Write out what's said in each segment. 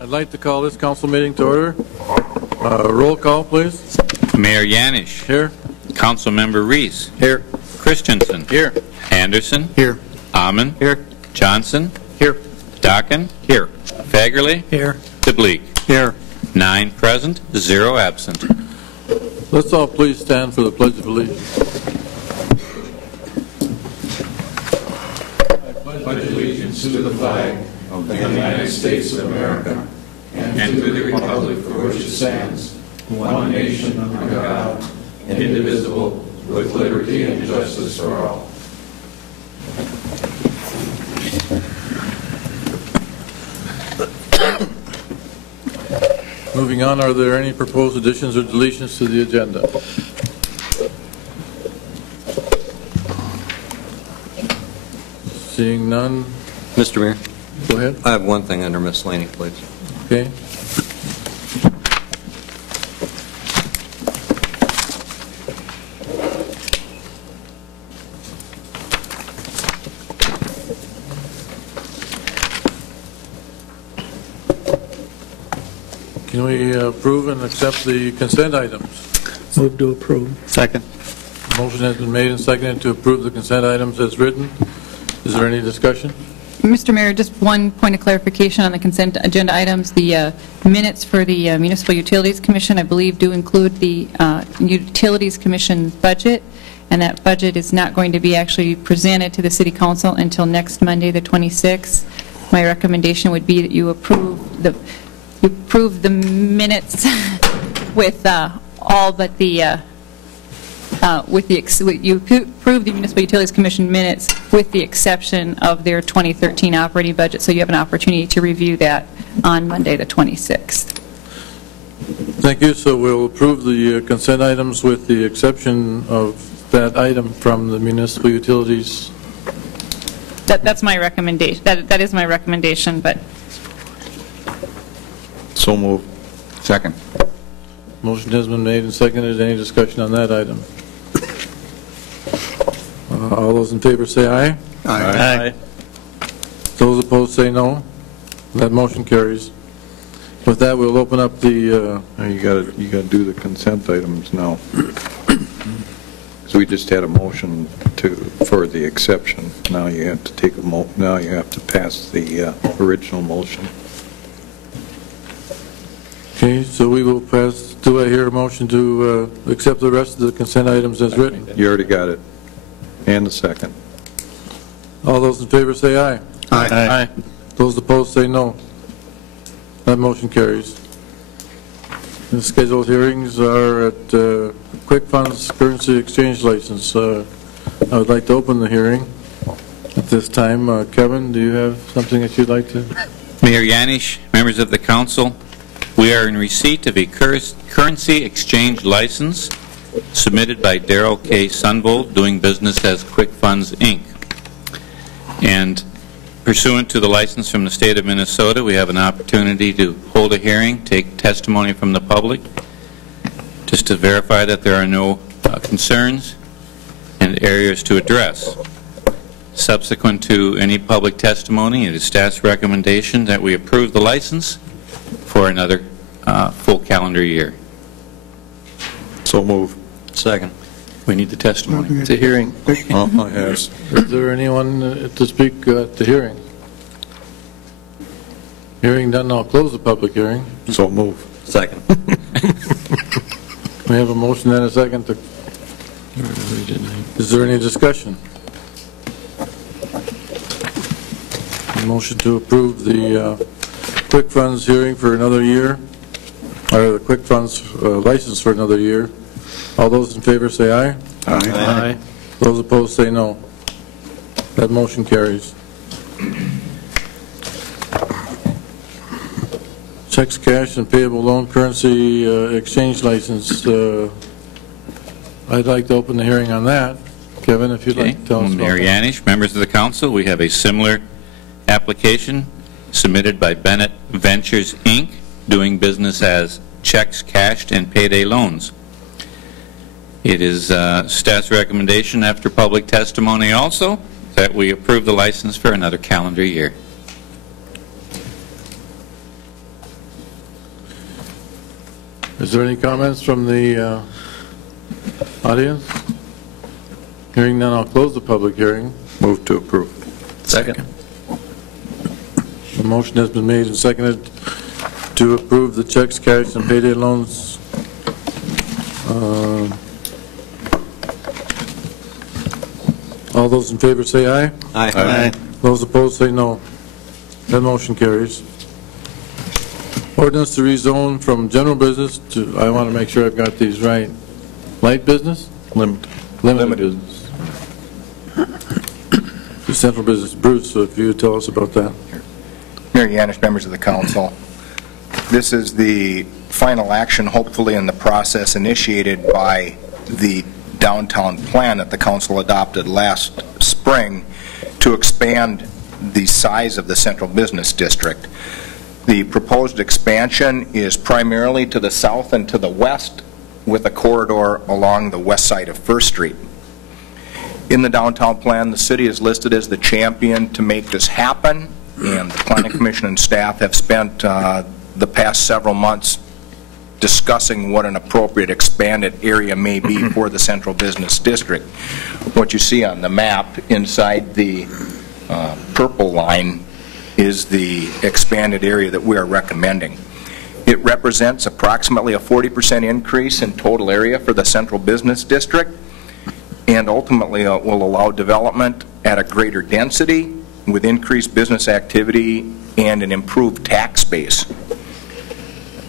I'd like to call this council meeting to order. Roll call, please. Mayor Yanish. Here. Councilmember Reese. Here. Christensen. Here. Anderson. Here. Amon. Here. Johnson. Here. Dockin. Here. Fagerly. Here. DeBleek. Here. 9 present, 0 absent. Let's all please stand for the Pledge of Allegiance. I pledge allegiance to the flag of the United States of America and to the republic for which it stands, one nation under God, indivisible, with liberty and justice for all. Moving on, are there any proposed additions or deletions to the agenda? Seeing none, Mr. Mayor, go ahead. I have one thing under miscellaneous, please. Okay. Can we approve and accept the consent items? Move to approve. Second. Motion has been made and seconded to approve the consent items as written. Is there any discussion? Mr. Mayor, just one point of clarification on the consent agenda items. The minutes for the Municipal Utilities Commission, I believe, do include the Utilities Commission budget, and that budget is not going to be actually presented to the City Council until next Monday, the 26th. My recommendation would be that you approve the minutes with all but the you approve the Municipal Utilities Commission minutes with the exception of their 2013 operating budget, so you have an opportunity to review that on Monday the 26th. Thank you. So we'll approve the consent items with the exception of that item from the Municipal Utilities. That's my recommendation. That is my recommendation, but So move. Second. Motion has been made and seconded. Any discussion on that item? All those in favor say aye. Aye. Those opposed say no. That motion carries. With that, we'll open up the. You got to do the consent items now. So we just had a motion for the exception. Now you have to take now you have to pass the original motion. Okay, so we will pass. Do I hear a motion to accept the rest of the consent items as written? You already got it. And the second. All those in favor say aye. Aye. Those opposed say no. That motion carries. The scheduled hearings are at Quick Funds Currency Exchange License. I would like to open the hearing at this time. Kevin, do you have something that you'd like to? Mayor Yanish, members of the council, we are in receipt of a currency exchange license submitted by Darrell K. Sunvold, doing business as Quick Funds, Inc. And pursuant to the license from the state of Minnesota, we have an opportunity to hold a hearing, take testimony from the public, just to verify that there are no concerns and areas to address. Subsequent to any public testimony, it is staff's recommendation that we approve the license for another full calendar year. So move. Second. We need the testimony. It's a hearing. Yes. Is there anyone to speak at the hearing? Hearing done, I'll close the public hearing. So move. Second. We have a motion and a second. Is there any discussion? A motion to approve the Quick Funds hearing for another year, or the Quick Funds license for another year. All those in favor say aye. Aye. Those opposed say no. That motion carries. Checks, cash, and payable loan currency exchange license. I'd like to open the hearing on that. Kevin, if you'd like to tell us about Mayor that. Yanish, members of the council, we have a similar application submitted by Bennett Ventures, Inc., doing business as checks, cashed, and payday loans. It is staff's recommendation after public testimony also that we approve the license for another calendar year. Is there any comments from the audience? Hearing none, I'll close the public hearing. Move to approve. Second. The motion has been made and seconded to approve the checks, cash, and payday loans. All those in favor say aye. Aye. Those opposed say no. That motion carries. Ordinance to rezone from general business to, I want to make sure I've got these right, light business? Limited business. To central business. Bruce, if you would tell us about that. Mayor Yanish, members of the council, this is the final action, hopefully, in the process initiated by the downtown plan that the council adopted last spring to expand the size of the central business district. The proposed expansion is primarily to the south and to the west, with a corridor along the west side of First Street. In the downtown plan, the city is listed as the champion to make this happen, and the Planning Commission and staff have spent the past several months discussing what an appropriate expanded area may be for the central business district. What you see on the map inside the purple line is the expanded area that we are recommending. It represents approximately a 40% increase in total area for the central business district, and ultimately will allow development at a greater density with increased business activity and an improved tax base.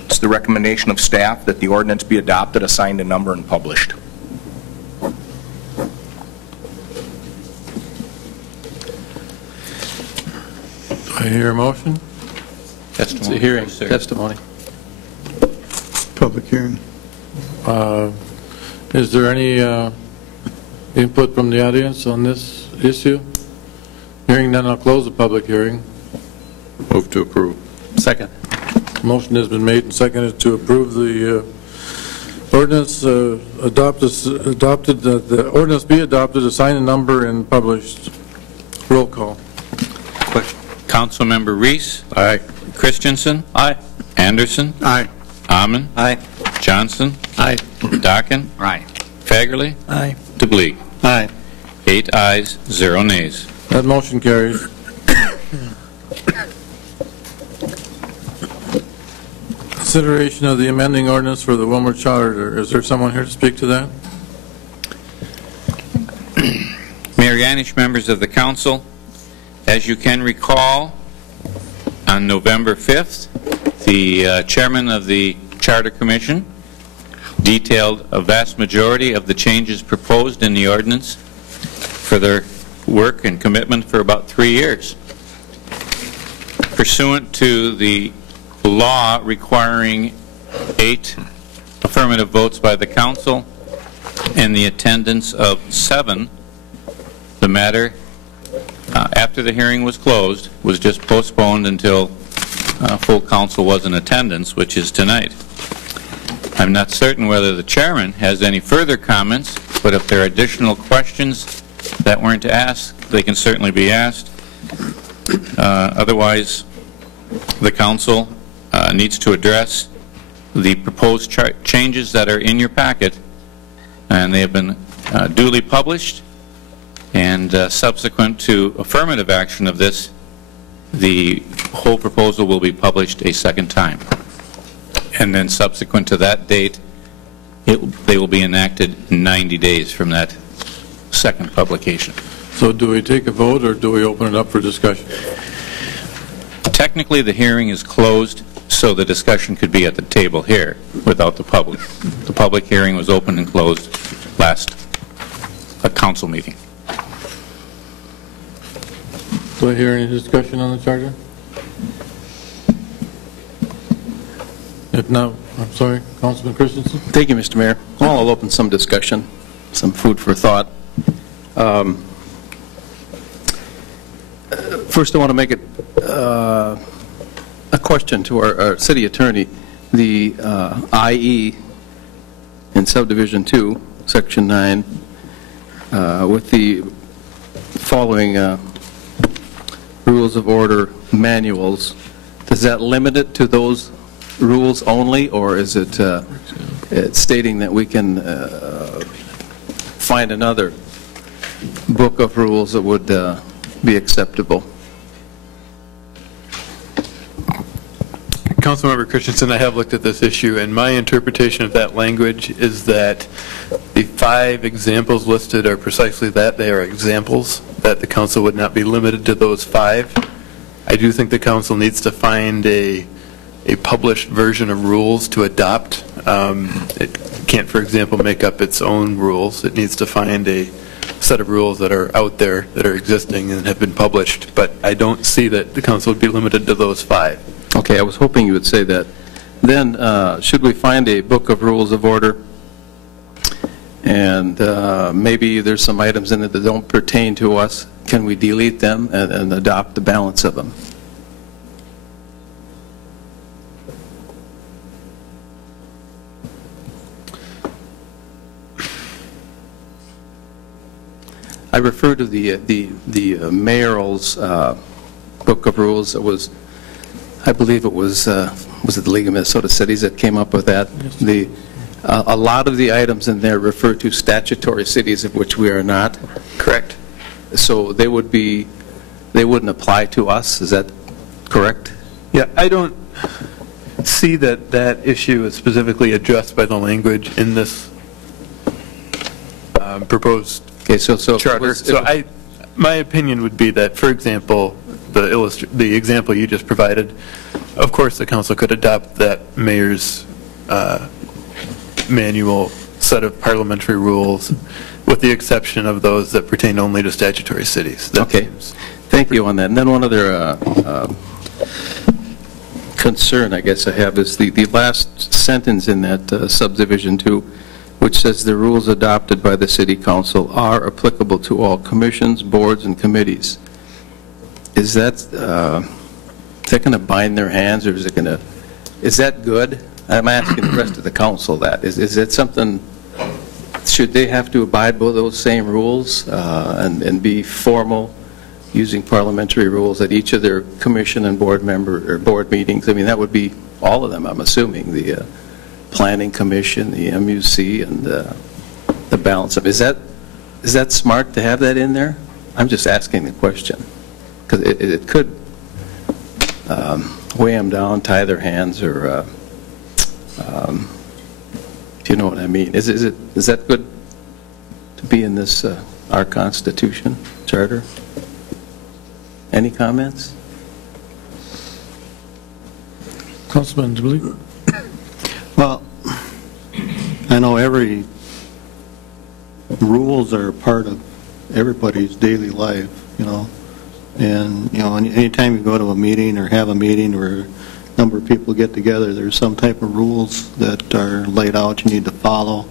It's the recommendation of staff that the ordinance be adopted, assigned a number, and published. I hear a motion. It's a hearing, testimony. Public hearing. Is there any input from the audience on this issue? Hearing none, I'll close the public hearing. Move to approve. Second. Motion has been made and seconded to approve the ordinance adopted, the ordinance be adopted, assign a number, and published. Roll call. Question. Councilmember Reese. Aye. Christensen. Aye. Anderson. Aye. Amon. Aye. Johnson. Aye. Dockin. Aye. Fagerly. Aye. DeBleek. Aye. 8 ayes, 0 nays. That motion carries. Consideration of the amending ordinance for the Willmar Charter. Is there someone here to speak to that? Mayor Yanish, members of the council, as you can recall, on November 5th, the chairman of the Charter Commission detailed a vast majority of the changes proposed in the ordinance for their work and commitment for about 3 years. Pursuant to the law requiring 8 affirmative votes by the council and the attendance of 7, the matter, after the hearing was closed, was just postponed until full council was in attendance, which is tonight. I'm not certain whether the chairman has any further comments, but if there are additional questions that weren't asked, they can certainly be asked. Otherwise, the council needs to address the proposed changes that are in your packet, and they have been duly published, and subsequent to affirmative action of this, the whole proposal will be published a second time. And then subsequent to that date, they will be enacted 90 days from that second publication. So do we take a vote or do we open it up for discussion? Technically, the hearing is closed, so the discussion could be at the table here without the public. The public hearing was opened and closed last council meeting. Do I hear any discussion on the charter? If not, I'm sorry, Councilman Christensen? Thank you, Mr. Mayor. Well, I'll open some discussion, some food for thought. First, I want to make it a question to our city attorney. The IE in subdivision 2, section 9, with the following rules of order manuals, does that limit it to those rules only, or is it it's stating that we can find another book of rules that would be acceptable? Councilmember Christensen, I have looked at this issue, and my interpretation of that language is that the 5 examples listed are precisely that. They are examples, that the council would not be limited to those 5. I do think the council needs to find a published version of rules to adopt. It can't, for example, make up its own rules. It needs to find a set of rules that are out there, that are existing and have been published. But I don't see that the council would be limited to those 5. Okay, I was hoping you would say that. Then, should we find a book of rules of order? And maybe there's some items in it that don't pertain to us. Can we delete them and adopt the balance of them? I refer to the mayoral's book of rules. It was, I believe it was it the League of Minnesota Cities that came up with that? Yes. A lot of the items in there refer to statutory cities of which we are not. Correct. So they wouldn't apply to us. Is that correct? Yeah, I don't see that issue is specifically addressed by the language in this proposed charter. My opinion would be that, for example, the example you just provided, of course the council could adopt that mayor's manual set of parliamentary rules, with the exception of those that pertain only to statutory cities. Okay. Thank you on that. And then one other concern I guess I have is the last sentence in that subdivision 2, which says the rules adopted by the City Council are applicable to all commissions, boards, and committees. Is that going to bind their hands, or is that good? I'm asking the rest of the council that. Is it something, should they have to abide by those same rules and be formal using parliamentary rules at each of their commission and board meetings? I mean, that would be all of them, I'm assuming, the Planning Commission, the MUC, and the balance of. Is that smart to have that in there? I'm just asking the question, because it could weigh them down, tie their hands, or if you know what I mean. Is that good to be in this our Constitution charter? Any comments? Councilman DeBlee? Well, I know every rules are part of everybody's daily life, and anytime you go to a meeting or have a meeting where a number of people get together, there's some type of rules that are laid out you need to follow.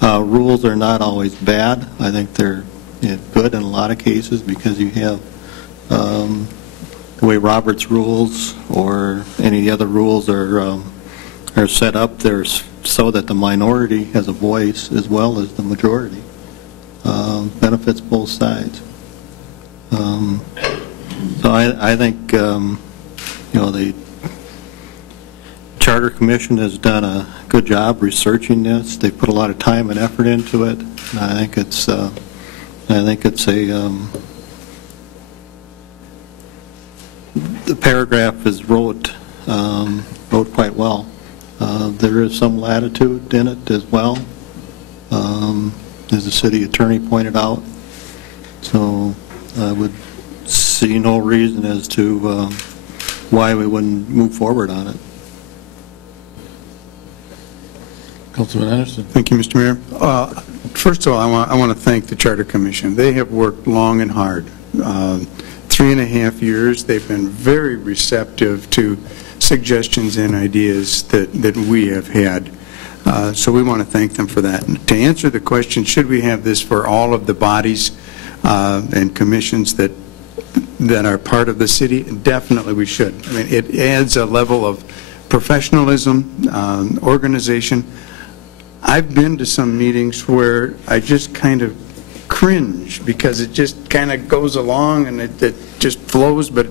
Rules are not always bad. I think they're good in a lot of cases, because you have the way Robert's rules or any other rules are set up there so that the minority has a voice as well as the majority. Benefits both sides. So I think the Charter Commission has done a good job researching this. They put a lot of time and effort into it. And I think it's the paragraph is wrote quite well. There is some latitude in it as well, as the city attorney pointed out. So I would see no reason as to why we wouldn't move forward on it. Councilman Anderson. Thank you, Mr. Mayor. First of all, I want to thank the Charter Commission. They have worked long and hard. 3.5 years. They've been very receptive to suggestions and ideas that we have had. So we want to thank them for that. And to answer the question, should we have this for all of the bodies and commissions that are part of the city? Definitely we should. I mean, it adds a level of professionalism, organization. I've been to some meetings where I just kind of cringe because it just kind of goes along and it just flows, but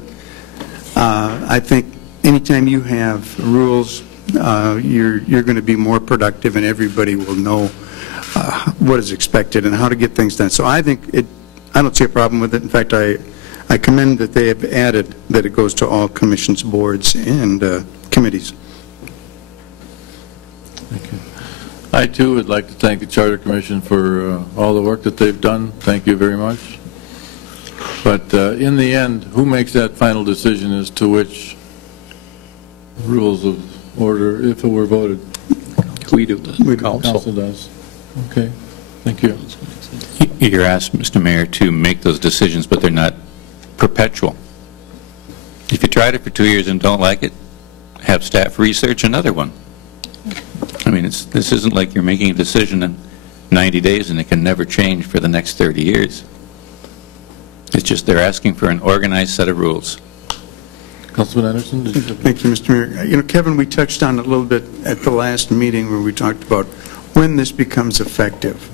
I think anytime you have rules you're going to be more productive, and everybody will know what is expected and how to get things done. So I don't see a problem with it. In fact, I commend that they have added that it goes to all commissions, boards, and committees. Thank you. I, too, would like to thank the Charter Commission for all the work that they've done. Thank you very much. But in the end, who makes that final decision as to which rules of order, if it were voted? We do. Council does. Okay. Thank you. You're asked, Mr. Mayor, to make those decisions, but they're not perpetual. If you tried it for 2 years and don't like it, have staff research another one. I mean, this isn't like you're making a decision in 90 days and it can never change for the next 30 years. It's just they're asking for an organized set of rules. Councilman Anderson? Did you have Thank you, Mr. Mayor. You know, Kevin, we touched on it a little bit at the last meeting where we talked about when this becomes effective.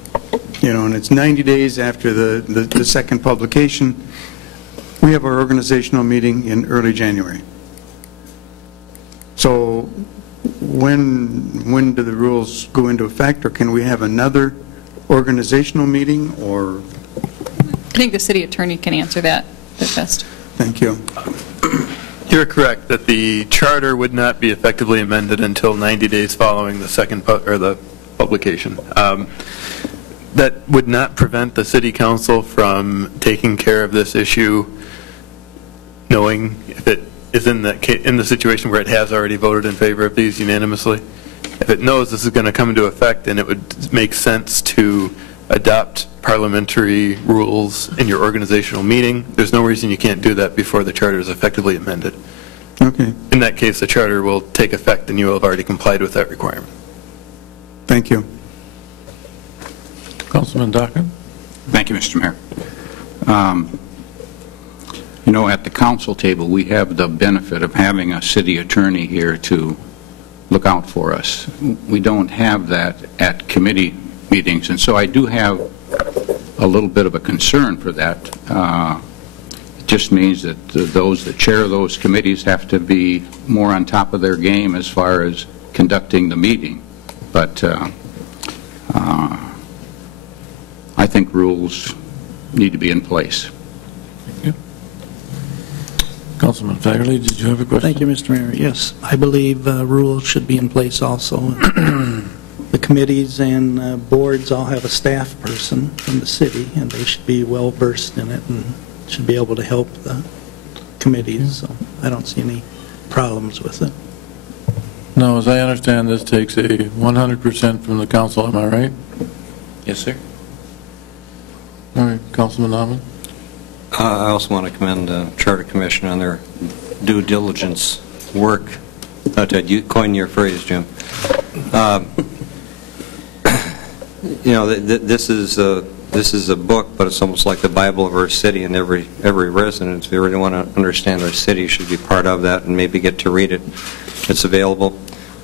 You know, and it's 90 days after the second publication. We have our organizational meeting in early January. So when do the rules go into effect, or can we have another organizational meeting, or? I think the city attorney can answer that the best. Thank you. You're correct that the charter would not be effectively amended until 90 days following the second the publication. That would not prevent the city council from taking care of this issue, knowing if it is in the situation where it has already voted in favor of these unanimously. If it knows this is going to come into effect, then it would make sense to adopt parliamentary rules in your organizational meeting. There's no reason you can't do that before the charter is effectively amended. Okay. In that case, the charter will take effect and you will have already complied with that requirement. Thank you. Councilman Dockin? Thank you, Mr. Mayor. You know, at the council table, we have the benefit of having a city attorney here to look out for us. We don't have that at committee meetings, and so I do have a little bit of a concern for that. It just means that those that chair those committees have to be more on top of their game as far as conducting the meeting. But I think rules need to be in place. Thank you. Councilman Fagerly, did you have a question? Thank you, Mr. Mayor. Yes, I believe rules should be in place also. The committees and boards all have a staff person from the city, and they should be well versed in it and should be able to help the committees. So I don't see any problems with it. No, as I understand, this takes a 100% from the council. Am I right? Yes, sir. All right, Councilman Nauman. I also want to commend the Charter Commission on their due diligence work. You coined your phrase, Jim. You know, this is a book, but it's almost like the Bible of our city, and every resident, if they really want to understand our city, should be part of that and maybe get to read it. It's available.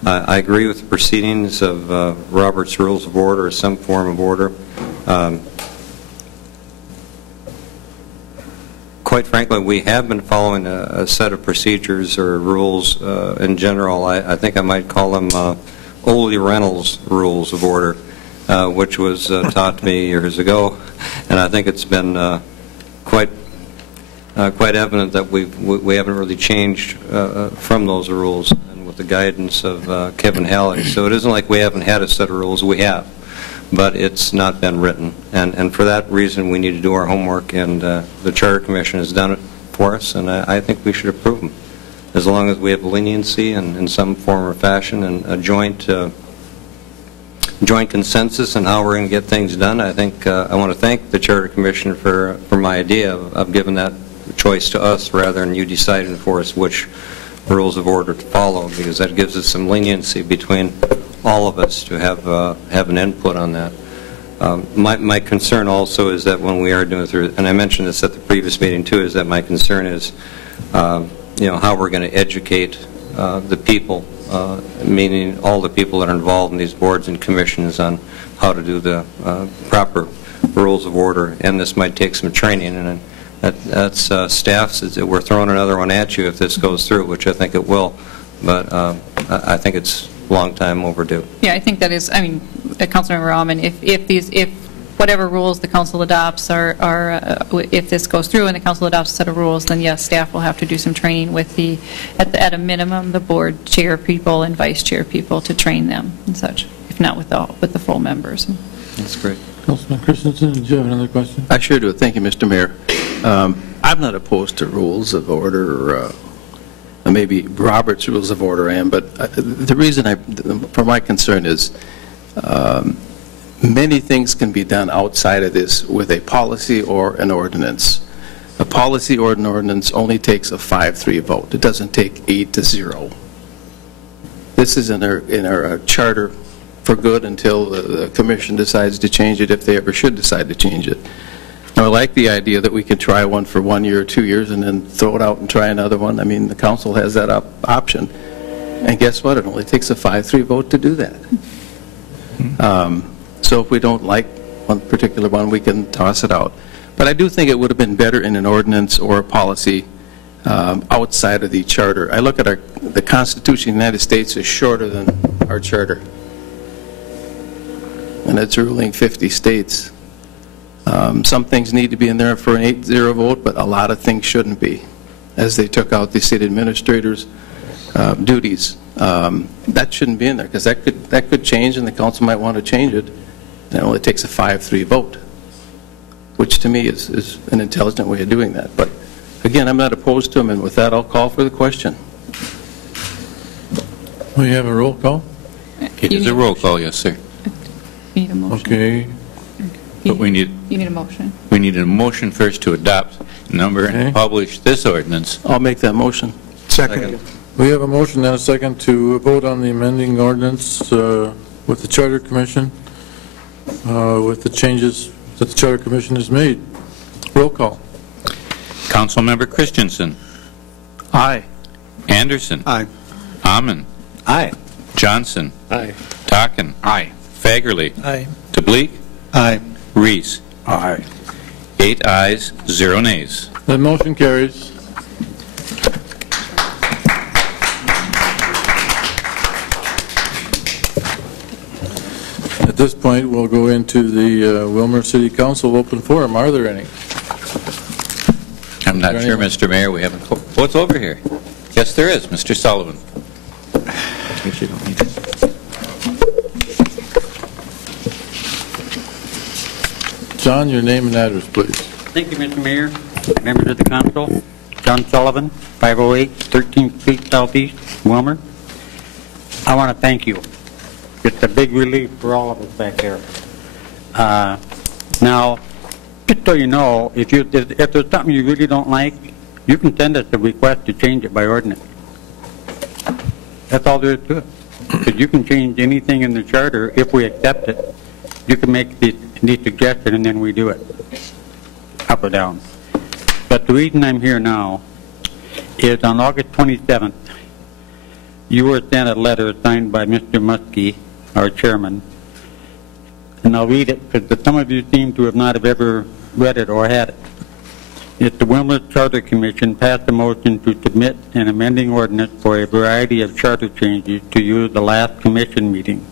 I agree with the proceedings of Robert's Rules of Order or some form of order. Quite frankly, we have been following a set of procedures or rules in general. I think I might call them Ole Reynolds Rules of Order, which was taught to me years ago, and I think it's been quite evident that we haven't really changed from those rules, and with the guidance of Kevin Halley. So it isn't like we haven't had a set of rules. We have, but it's not been written, and for that reason we need to do our homework, and the Charter Commission has done it for us, and I think we should approve them, as long as we have leniency and in some form or fashion and a joint consensus on how we're going to get things done. I think I want to thank the Charter Commission for my idea of giving that choice to us rather than you deciding for us which rules of order to follow, because that gives us some leniency between all of us to have an input on that. My concern also is that when we are doing it through, and I mentioned this at the previous meeting too, is that my concern is you know, how we're going to educate the people, meaning all the people that are involved in these boards and commissions, on how to do the proper rules of order. And this might take some training, and that's staff says that we're throwing another one at you if this goes through, which I think it will. but I think it's a long time overdue. Yeah, I think that is, I mean, Councilmember Alman, if whatever rules the council adopts if this goes through and the council adopts a set of rules, then yes, staff will have to do some training with at a minimum, the board chair people and vice chair people to train them and such, if not with the full members. That's great. Councilman Christensen, did you have another question? I sure do. Thank you, Mr. Mayor. I'm not opposed to rules of order, maybe Robert's Rules of Order I am, but the reason for my concern is many things can be done outside of this with a policy or an ordinance. A policy or an ordinance only takes a 5-3 vote. It doesn't take 8-0. This is in our charter for good until the commission decides to change it, if they ever should decide to change it. Now, I like the idea that we can try one for 1 year or 2 years and then throw it out and try another one. I mean, the council has that option. And guess what? It only takes a 5-3 vote to do that. So if we don't like one particular one, we can toss it out. But I do think it would have been better in an ordinance or a policy outside of the charter. I look at the Constitution of the United States is shorter than our charter. And it's ruling 50 states. Some things need to be in there for an 8-0 vote, but a lot of things shouldn't be, as they took out the city administrators' duties. That shouldn't be in there, because that could change, and the council might want to change it. And it only takes a 5-3 vote, which to me is an intelligent way of doing that. But again, I'm not opposed to them, and with that, I'll call for the question. We have a roll call? It is a roll call, yes, sir. You need a motion. Okay. But we need a motion. We need a motion first to adopt, number, and publish this ordinance. I'll make that motion. Second. We have a motion and a second to vote on the amending ordinance with the Charter Commission, with the changes that the Charter Commission has made. Roll call. Councilmember Christensen. Aye. Anderson. Aye. Amman. Aye. Johnson. Aye. Taken. Aye. Fagerly. Aye. DeBleek. Aye. Reese. Aye. 8 ayes, 0 nays. The motion carries. At this point, we'll go into the Willmar City Council open forum. Are there any? I'm not sure, Mr. Mayor. We haven't. What's over here? Yes, there is. Mr. Sullivan. You don't need it. John, your name and address, please. Thank you, Mr. Mayor, members of the council. John Sullivan, 508 13th Street Southeast, Willmar. I want to thank you. It's a big relief for all of us back there. Now, just so you know, if there's something you really don't like, you can send us a request to change it by ordinance. That's all there is to it. Because you can change anything in the charter if we accept it. You can make the suggestion and then we do it, up or down. But the reason I'm here now is on August 27th, you were sent a letter signed by Mr. Muskie, our chairman, and I'll read it because some of you seem to not have ever read it or had it. It's the Willmar Charter Commission passed a motion to submit an amending ordinance for a variety of charter changes to use the last commission meeting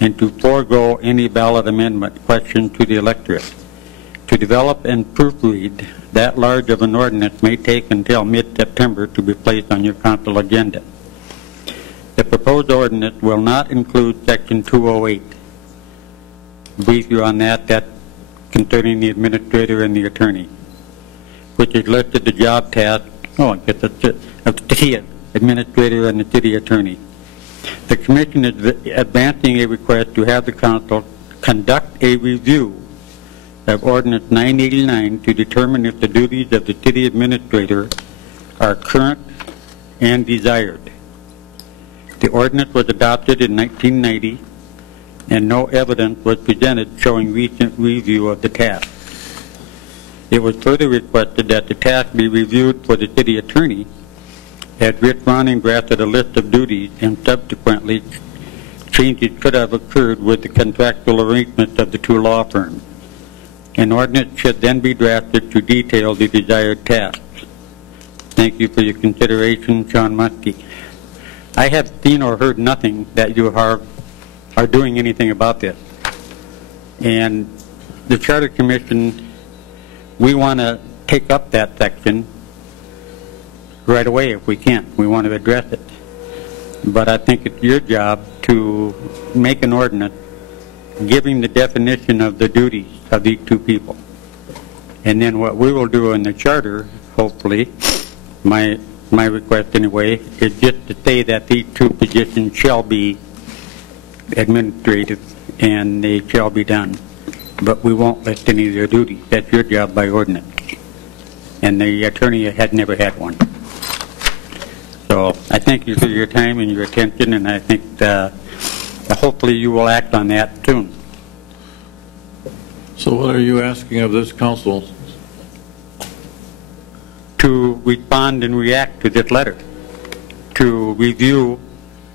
and to forego any ballot amendment question to the electorate. To develop and proofread that large of an ordinance may take until mid-September to be placed on your council agenda. The proposed ordinance will not include Section 208. Brief you on that, that's concerning the administrator and the attorney, which is listed the job task, of the city administrator and the city attorney. The Commission is advancing a request to have the Council conduct a review of Ordinance 989 to determine if the duties of the City Administrator are current and desired. The ordinance was adopted in 1990, and no evidence was presented showing recent review of the task. It was further requested that the task be reviewed for the City Attorney, as Rich Ronning drafted a list of duties and subsequently changes could have occurred with the contractual arrangements of the two law firms. An ordinance should then be drafted to detail the desired tasks. Thank you for your consideration, John Muskie. I have seen or heard nothing that you are doing anything about this. And the Charter Commission, we want to take up that section right away if we can. We want to address it. But I think it's your job to make an ordinance giving the definition of the duties of these two people. And then what we will do in the charter, hopefully, my request anyway, is just to say that these two positions shall be administrative and they shall be done. But we won't list any of their duties. That's your job by ordinance. And the attorney had never had one. So I thank you for your time and your attention, and I think hopefully you will act on that soon. So what are you asking of this council? To respond and react to this letter, to review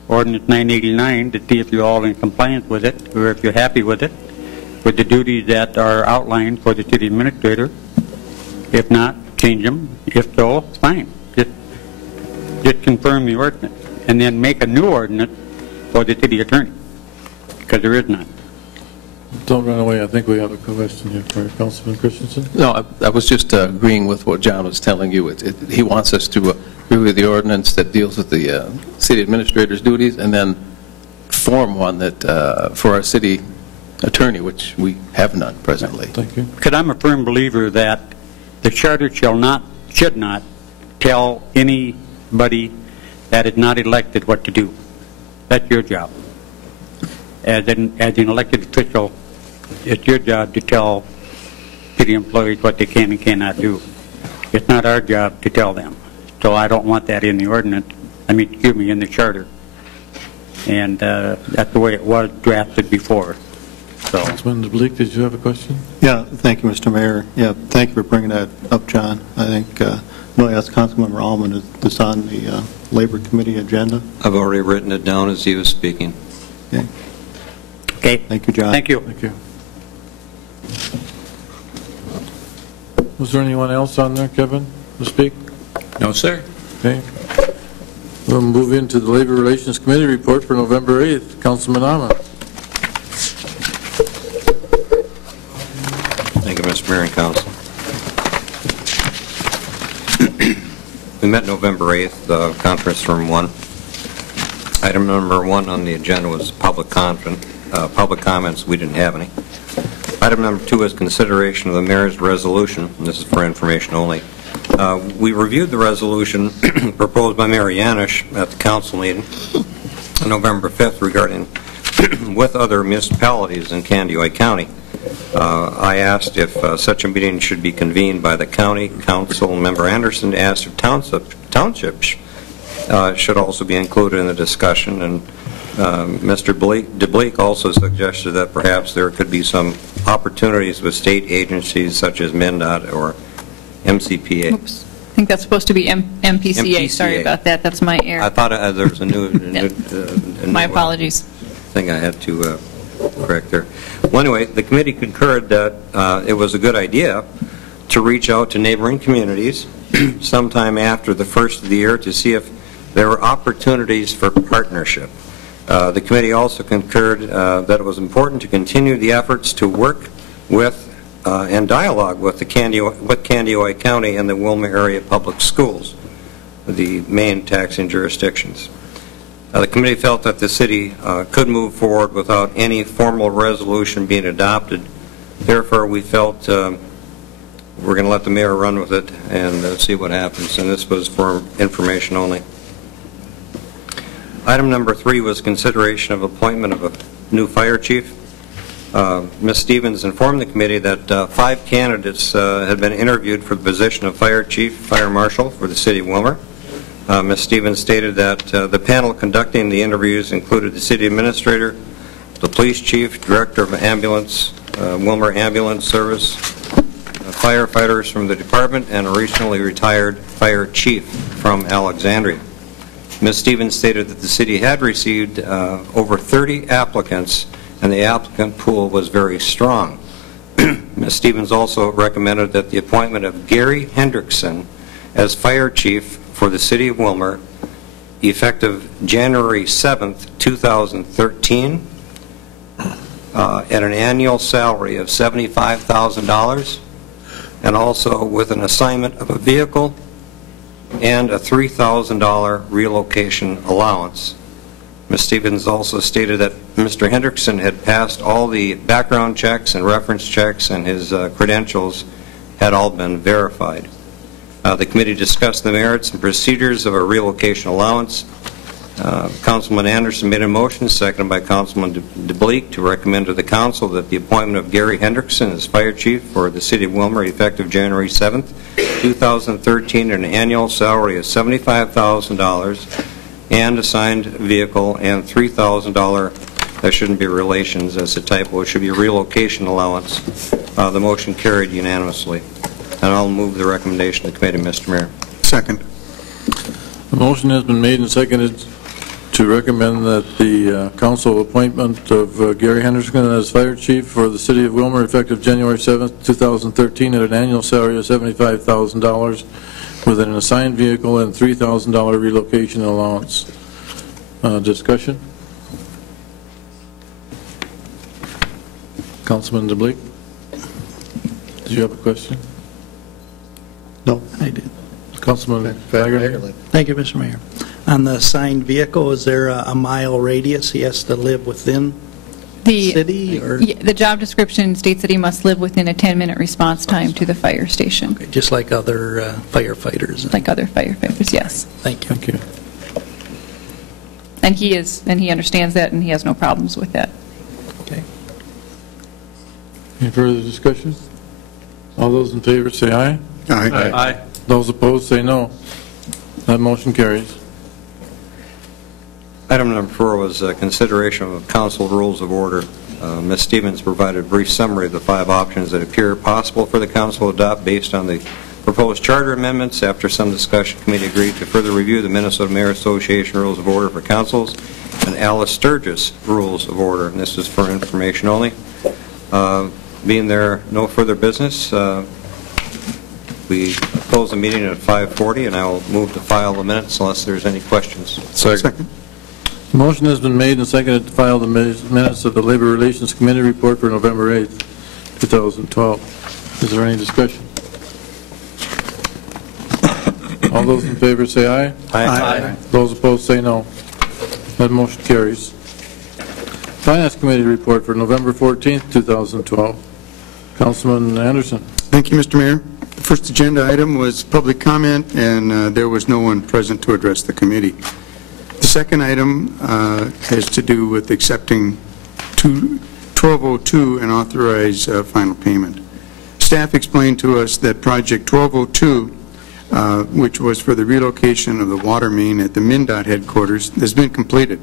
Ordinance 989 to see if you're all in compliance with it, or if you're happy with it, with the duties that are outlined for the city administrator. If not, change them. If so, fine. Just confirm the ordinance, and then make a new ordinance for the city attorney, because there is none. Don't run away. I think we have a question here for Councilman Christensen. No, I was just agreeing with what John was telling you. He wants us to review the ordinance that deals with the city administrator's duties, and then form one that for our city attorney, which we have none presently. Thank you. Because I'm a firm believer that the charter should not tell anybody that is not elected what to do. That's your job. As an elected official, it's your job to tell city employees what they can and cannot do. It's not our job to tell them. So I don't want that in the ordinance, in the charter. And that's the way it was drafted before. So. Councilman DeBleek, did you have a question? Yeah, thank you, Mr. Mayor. Yeah, thank you for bringing that up, John. I think, no, I asked Councilmember Allman, is this on the Labor Committee agenda? I've already written it down as he was speaking. Okay. Okay. Thank you, John. Thank you. Thank you. Was there anyone else on there, Kevin, to speak? No, sir. Okay. We'll move into the Labor Relations Committee report for November 8th. Councilman Ahmed. Thank you, Mr. Mayor and Council. We met November 8th, conference room 1. Item number 1 on the agenda was public comments. We didn't have any. Item number 2 is consideration of the mayor's resolution, and this is for information only. We reviewed the resolution proposed by Mayor Yanish at the council meeting on November 5th regarding with other municipalities in Candioi County. I asked if such a meeting should be convened by the county. Council Member Anderson asked if townships should also be included in the discussion, and Mr. DeBleek also suggested that perhaps there could be some opportunities with state agencies such as MnDOT or MCPA. Oops. I think that's supposed to be MPCA. Sorry about that. That's my error. I thought there was a new... My apologies. Thing I had to correct there. Well, anyway, the committee concurred that it was a good idea to reach out to neighboring communities sometime after the first of the year to see if there were opportunities for partnership. The committee also concurred that it was important to continue the efforts to work with and dialogue with Candioi County and the Willmar area public schools, the main taxing jurisdictions. The committee felt that the city could move forward without any formal resolution being adopted. Therefore, we felt we're going to let the mayor run with it and see what happens. And this was for information only. Item number 3 was consideration of appointment of a new fire chief. Ms. Stevens informed the committee that 5 candidates had been interviewed for the position of fire chief, fire marshal for the city of Willmar. Ms. Stevens stated that the panel conducting the interviews included the city administrator, the police chief, director of ambulance, Willmar Ambulance Service, firefighters from the department, and a recently retired fire chief from Alexandria. Ms. Stevens stated that the city had received over 30 applicants, and the applicant pool was very strong. Ms. Stevens also recommended that the appointment of Gary Hendrickson as fire chief for the city of Willmar effective January 7th, 2013, at an annual salary of $75,000, and also with an assignment of a vehicle and a $3,000 relocation allowance. Ms. Stevens also stated that Mr. Hendrickson had passed all the background checks and reference checks, and his credentials had all been verified. The committee discussed the merits and procedures of a relocation allowance. Councilman Anderson made a motion, seconded by Councilman DeBleek, to recommend to the council that the appointment of Gary Hendrickson as fire chief for the city of Willmar, effective January 7th, 2013, at an annual salary of $75,000 and assigned vehicle and $3,000. That shouldn't be relations, as a typo. It should be a relocation allowance. The motion carried unanimously. And I'll move the recommendation of the committee, Mr. Mayor. Second. The motion has been made and seconded to recommend that the council appointment of Gary Henderson as fire chief for the city of Willmar, effective January 7th, 2013, at an annual salary of $75,000 with an assigned vehicle and $3,000 relocation allowance. Discussion? Councilman DeBleek, did you have a question? No, I did. Councilman Fagerly. Thank you, Mr. Mayor. On the assigned vehicle, is there a mile radius he has to live within the city? Or? The job description states that he must live within a 10-minute response time to the fire station. Okay, just like other firefighters. Like other firefighters, yes. Thank you. Thank you. And he understands that, and he has no problems with that. Okay. Any further discussion? All those in favor say aye. Aye. Aye. Those opposed say no. That motion carries. Item number 4 was consideration of council rules of order. Ms. Stevens provided a brief summary of the 5 options that appear possible for the council to adopt based on the proposed charter amendments. After some discussion, the committee agreed to further review the Minnesota Mayor Association rules of order for councils and Alice Sturgis rules of order. And this is for information only. Being there no further business, we close the meeting at 5:40, and I will move to file the minutes unless there's any questions. Second. The motion has been made and seconded to file the minutes of the Labor Relations Committee report for November 8th, 2012. Is there any discussion? All those in favor say aye. Aye. Those opposed say no. That motion carries. Finance Committee report for November 14th, 2012. Councilman Anderson. Thank you, Mr. Mayor. The first agenda item was public comment, and there was no one present to address the committee. The second item has to do with accepting 1202 and authorize final payment. Staff explained to us that Project 1202, which was for the relocation of the water main at the MnDOT headquarters, has been completed.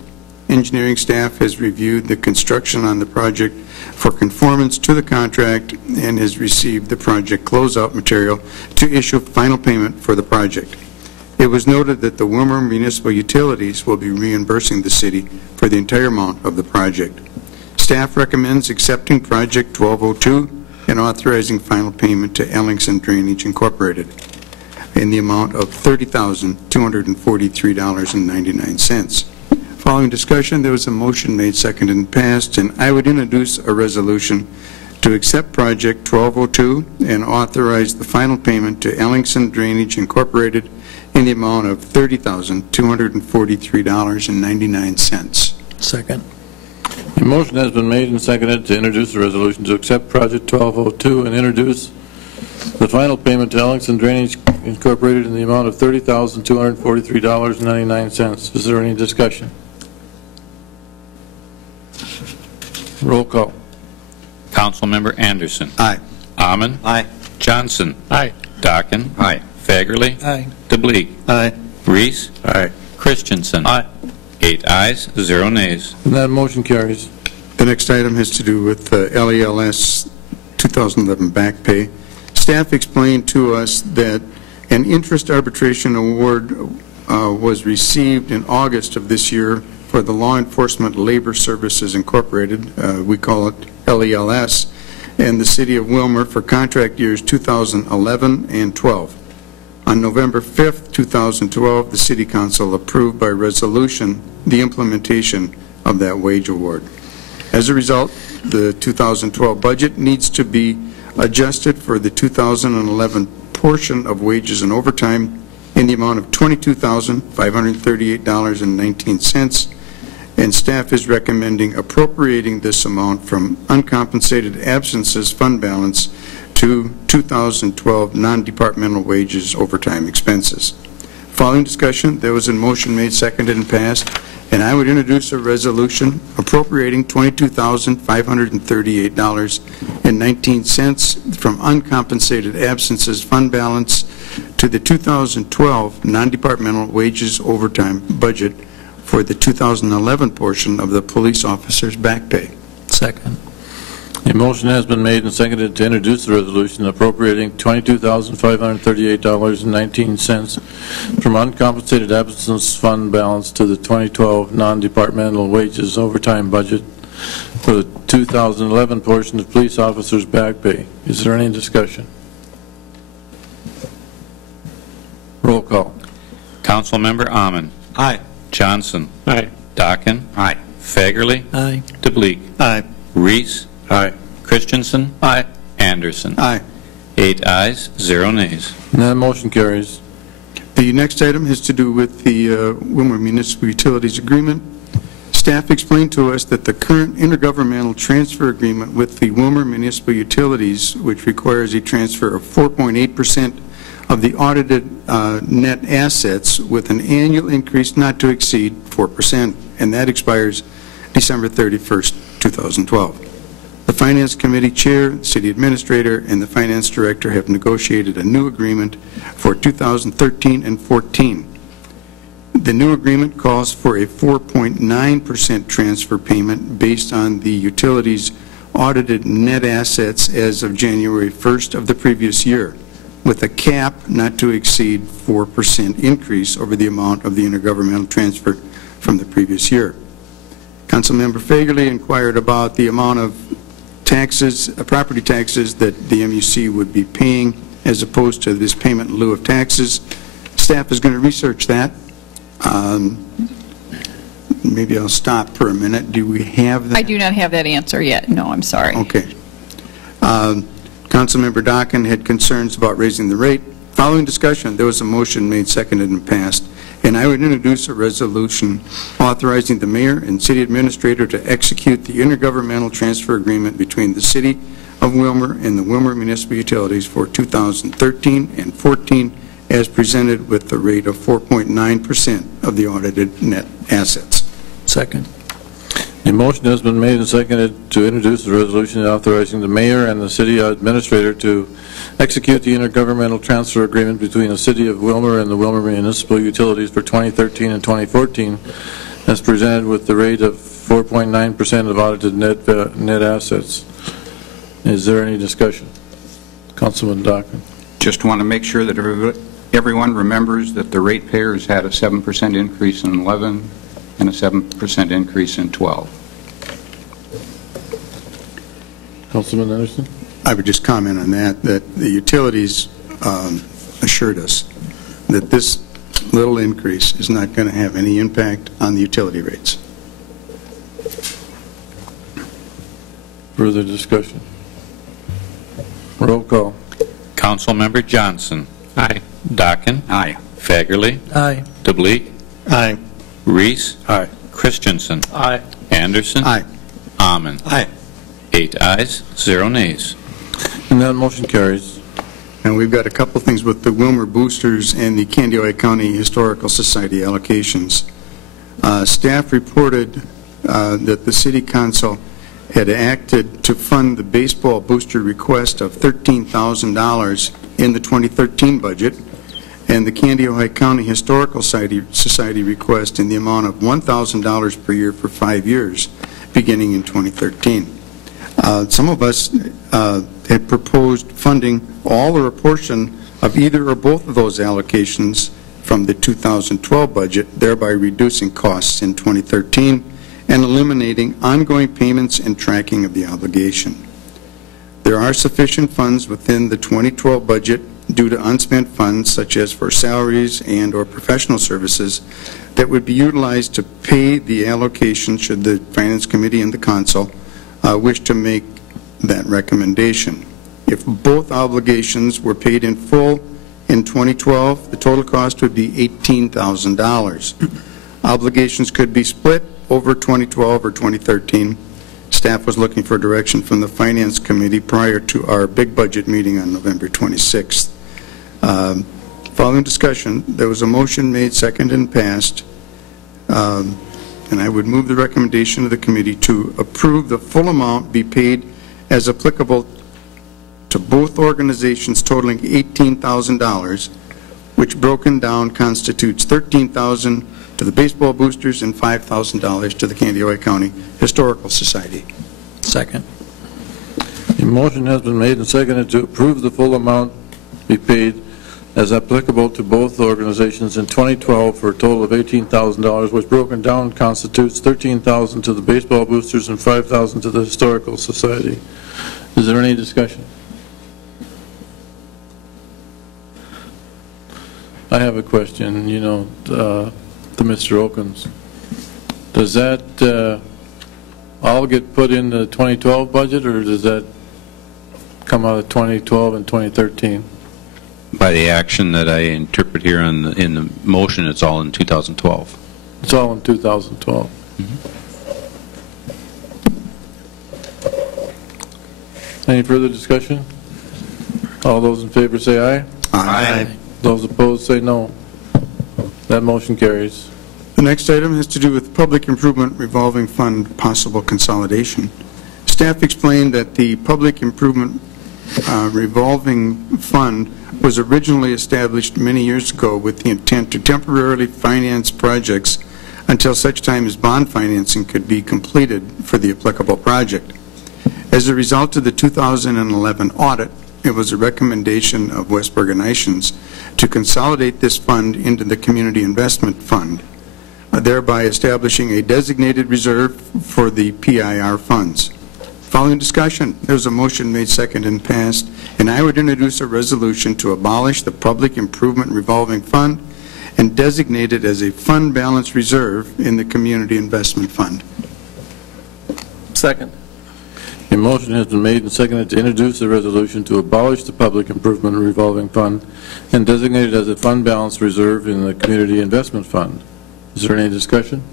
Engineering staff has reviewed the construction on the project for conformance to the contract and has received the project closeout material to issue final payment for the project. It was noted that the Willmar Municipal Utilities will be reimbursing the city for the entire amount of the project. Staff recommends accepting Project 1202 and authorizing final payment to Ellingson Drainage Incorporated in the amount of $30,243.99. Following discussion, there was a motion made, seconded, and passed, and I would introduce a resolution to accept Project 1202 and authorize the final payment to Ellingson Drainage Incorporated in the amount of $30,243.99. Second. The motion has been made and seconded to introduce the resolution to accept Project 1202 and introduce the final payment to Ellingson Drainage Incorporated in the amount of $30,243.99. Is there any discussion? Roll call. Councilmember Anderson. Aye. Amon. Aye. Johnson. Aye. Dockin. Aye. Fagerly. Aye. DeBleek. Aye. Reese. Aye. Christensen. Aye. 8 ayes, 0 nays. And that motion carries. The next item has to do with LELS 2011 back pay. Staff explained to us that an interest arbitration award was received in August of this year for the Law Enforcement Labor Services Incorporated, we call it LELS, and the City of Willmar for contract years 2011 and 12. On November 5th, 2012, the City Council approved by resolution the implementation of that wage award. As a result, the 2012 budget needs to be adjusted for the 2011 portion of wages and overtime in the amount of $22,538.19, and staff is recommending appropriating this amount from uncompensated absences fund balance to 2012 non-departmental wages overtime expenses. Following discussion, there was a motion made, seconded, and passed, and I would introduce a resolution appropriating $22,538.19 from uncompensated absences fund balance to the 2012 non-departmental wages overtime budget for the 2011 portion of the police officers' back pay. Second. A motion has been made and seconded to introduce the resolution appropriating $22,538.19 from uncompensated absence fund balance to the 2012 non-departmental wages overtime budget for the 2011 portion of police officers' back pay. Is there any discussion? Roll call. Councilmember Amon. Aye. Johnson. Aye. Dockin. Aye. Fagerly. Aye. DeBleek. Aye. Reese. Aye. Christensen. Aye. Anderson. Aye. 8 ayes, 0 nays. And that motion carries. The next item has to do with the Willmar Municipal Utilities Agreement. Staff explained to us that the current intergovernmental transfer agreement with the Willmar Municipal Utilities, which requires a transfer of 4.8% of the audited net assets with an annual increase not to exceed 4%, and that expires December 31st, 2012. The Finance Committee Chair, the City Administrator, and the Finance Director have negotiated a new agreement for 2013 and 14. The new agreement calls for a 4.9% transfer payment based on the utilities' audited net assets as of January 1st of the previous year, with a cap not to exceed 4% increase over the amount of the intergovernmental transfer from the previous year. Councilmember Fagerly inquired about the amount of taxes, property taxes that the MUC would be paying as opposed to this payment in lieu of taxes. Staff is going to research that. Maybe I'll stop for a minute. Do we have that? I do not have that answer yet. No, I'm sorry. Okay. Councilmember Dockin had concerns about raising the rate. Following discussion, there was a motion made, seconded, and passed, and I would introduce a resolution authorizing the mayor and city administrator to execute the intergovernmental transfer agreement between the City of Willmar and the Willmar Municipal Utilities for 2013 and 14 as presented with the rate of 4.9% of the audited net assets. Second. A motion has been made and seconded to introduce the resolution authorizing the mayor and the city administrator to execute the intergovernmental transfer agreement between the City of Willmar and the Willmar Municipal Utilities for 2013 and 2014 as presented with the rate of 4.9% of audited net assets. Is there any discussion? Councilman Dockin. Just want to make sure that everyone remembers that the ratepayers had a 7% increase in 11 and a 7% increase in 12. Councilman Anderson? I would just comment on that the utilities assured us that this little increase is not going to have any impact on the utility rates. Further discussion? Roll call. Councilmember Johnson. Aye. Dockin. Aye. Fagerly. Aye. DeBleek. Aye. Reese. Aye. Christensen. Aye. Anderson. Aye. Amon. Aye. 8 ayes, 0 nays. And that motion carries. And we've got a couple things with the Willmar boosters and the Candiota County Historical Society allocations. Staff reported that the City Council had acted to fund the baseball booster request of $13,000 in the 2013 budget, and the Candiota County Historical Society request in the amount of $1,000 per year for 5 years, beginning in 2013. Some of us had proposed funding all or a portion of either or both of those allocations from the 2012 budget, thereby reducing costs in 2013 and eliminating ongoing payments and tracking of the obligation. There are sufficient funds within the 2012 budget due to unspent funds such as for salaries and/or professional services that would be utilized to pay the allocation should the Finance Committee and the Council wish to make that recommendation. If both obligations were paid in full in 2012, the total cost would be $18,000. Obligations could be split over 2012 or 2013. Staff was looking for direction from the Finance Committee prior to our big budget meeting on November 26th. Following discussion, there was a motion made, seconded, and passed, and I would move the recommendation of the committee to approve the full amount be paid as applicable to both organizations totaling $18,000, which broken down constitutes $13,000 to the baseball boosters and $5,000 to the Candioi County Historical Society. Second. The motion has been made and seconded to approve the full amount be paid as applicable to both organizations in 2012 for a total of $18,000, which broken down constitutes $13,000 to the baseball boosters and $5,000 to the Historical Society. Is there any discussion? I have a question, to Mr. Okens. Does that all get put in the 2012 budget, or does that come out of 2012 and 2013? By the action that I interpret here in the motion, it's all in 2012. It's all in 2012. Any further discussion? All those in favor say aye. Aye. Those opposed say no. That motion carries. The next item has to do with Public Improvement Revolving Fund possible consolidation. Staff explained that the Public Improvement Revolving Fund was originally established many years ago with the intent to temporarily finance projects until such time as bond financing could be completed for the applicable project. As a result of the 2011 audit, it was a recommendation of Westburg and Ishans to consolidate this fund into the Community Investment Fund, thereby establishing a designated reserve for the PIR funds. Following discussion, there was a motion made, second, and passed, and I would introduce a resolution to abolish the Public Improvement Revolving Fund and designate it as a fund balance reserve in the Community Investment Fund. Second. A motion has been made and seconded to introduce a resolution to abolish the Public Improvement Revolving Fund and designate it as a fund balance reserve in the Community Investment Fund. Is there any discussion?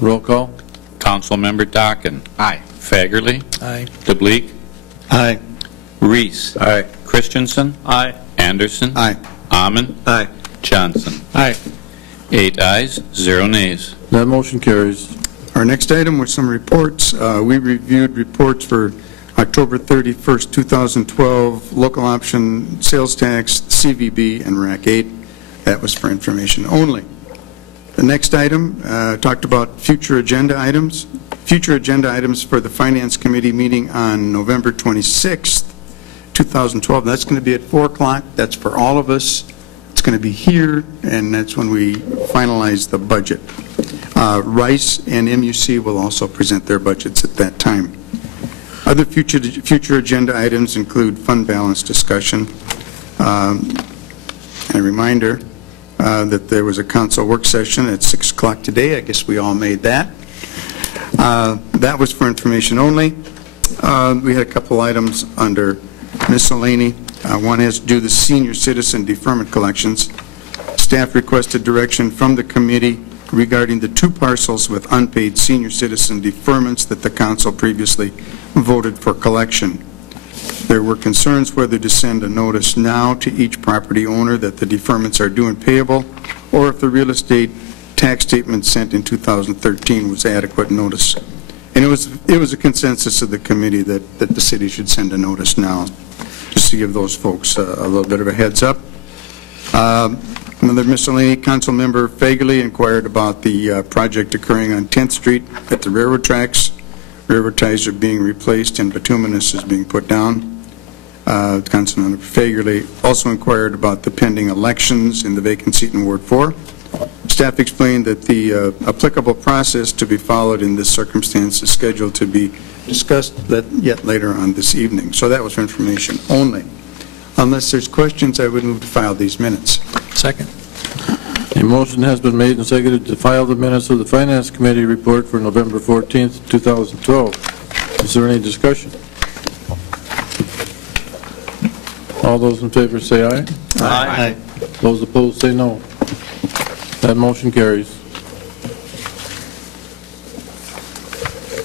Roll call. Councilmember Dockin. Aye. Fagerly. Aye. DeBleek. Aye. Reese. Aye. Christensen. Aye. Anderson. Aye. Amon. Aye. Johnson. Aye. 8 ayes, 0 nays. That motion carries. Our next item was some reports. We reviewed reports for October 31st, 2012, local option sales tax, CVB, and RAC 8. That was for information only. The next item talked about future agenda items. Future agenda items for the Finance Committee meeting on November 26th, 2012. That's going to be at 4 o'clock. That's for all of us. It's going to be here, and that's when we finalize the budget. Rice and MUC will also present their budgets at that time. Other future agenda items include fund balance discussion. A reminder that there was a council work session at 6 o'clock today. I guess we all made that. That was for information only. We had a couple items under miscellany. One has to do with the senior citizen deferment collections. Staff requested direction from the committee regarding the 2 parcels with unpaid senior citizen deferments that the council previously voted for collection. There were concerns whether to send a notice now to each property owner that the deferments are due and payable, or if the real estate tax statement sent in 2013 was adequate notice. And it was a consensus of the committee that the city should send a notice now, just to give those folks a little bit of a heads up. Another miscellany, Council Member Fagerly inquired about the project occurring on 10th Street at the railroad tracks. Railroad ties are being replaced and bituminous is being put down. Councilmember Fagerly also inquired about the pending elections in the vacant seat in Ward 4. Staff explained that the applicable process to be followed in this circumstance is scheduled to be discussed yet later on this evening. So that was for information only. Unless there's questions, I would move to file these minutes. Second. A motion has been made and seconded to file the minutes of the Finance Committee report for November 14th, 2012. Is there any discussion? All those in favor say aye. Aye. Those opposed say no. That motion carries.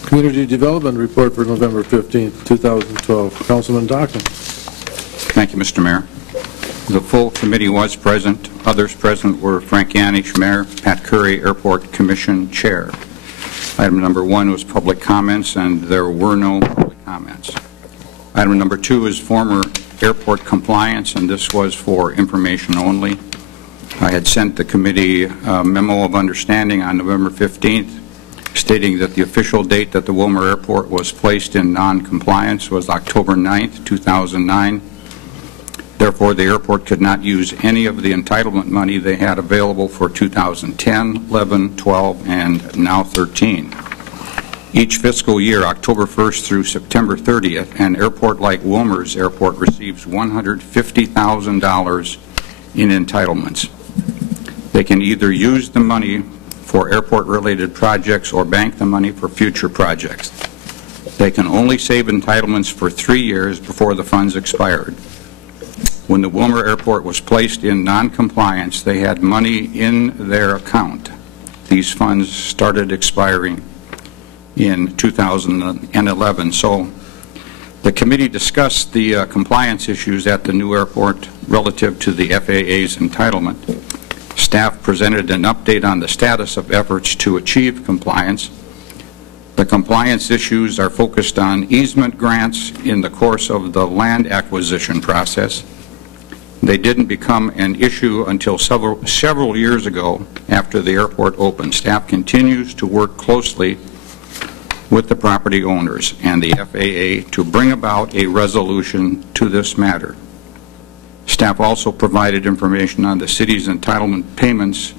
Community Development Report for November 15th, 2012. Councilman Dawkins. Thank you, Mr. Mayor. The full committee was present. Others present were Frank Yanish, Mayor, Pat Curry, Airport Commission Chair. Item number 1 was public comments, and there were no public comments. Item number 2 is former airport compliance, and this was for information only. I had sent the committee a memo of understanding on November 15th stating that the official date that the Willmar Airport was placed in non-compliance was October 9th, 2009. Therefore, the airport could not use any of the entitlement money they had available for 2010, 11, 12, and now 13. Each fiscal year, October 1st through September 30th, an airport like Willmar's airport receives $150,000 in entitlements. They can either use the money for airport-related projects or bank the money for future projects. They can only save entitlements for 3 years before the funds expired. When the Willmar Airport was placed in non-compliance, they had money in their account. These funds started expiring in 2011. So the committee discussed the compliance issues at the new airport relative to the FAA's entitlement. Staff presented an update on the status of efforts to achieve compliance. The compliance issues are focused on easement grants in the course of the land acquisition process. They didn't become an issue until several years ago after the airport opened. Staff continues to work closely with the property owners and the FAA to bring about a resolution to this matter. Staff also provided information on the city's entitlement payments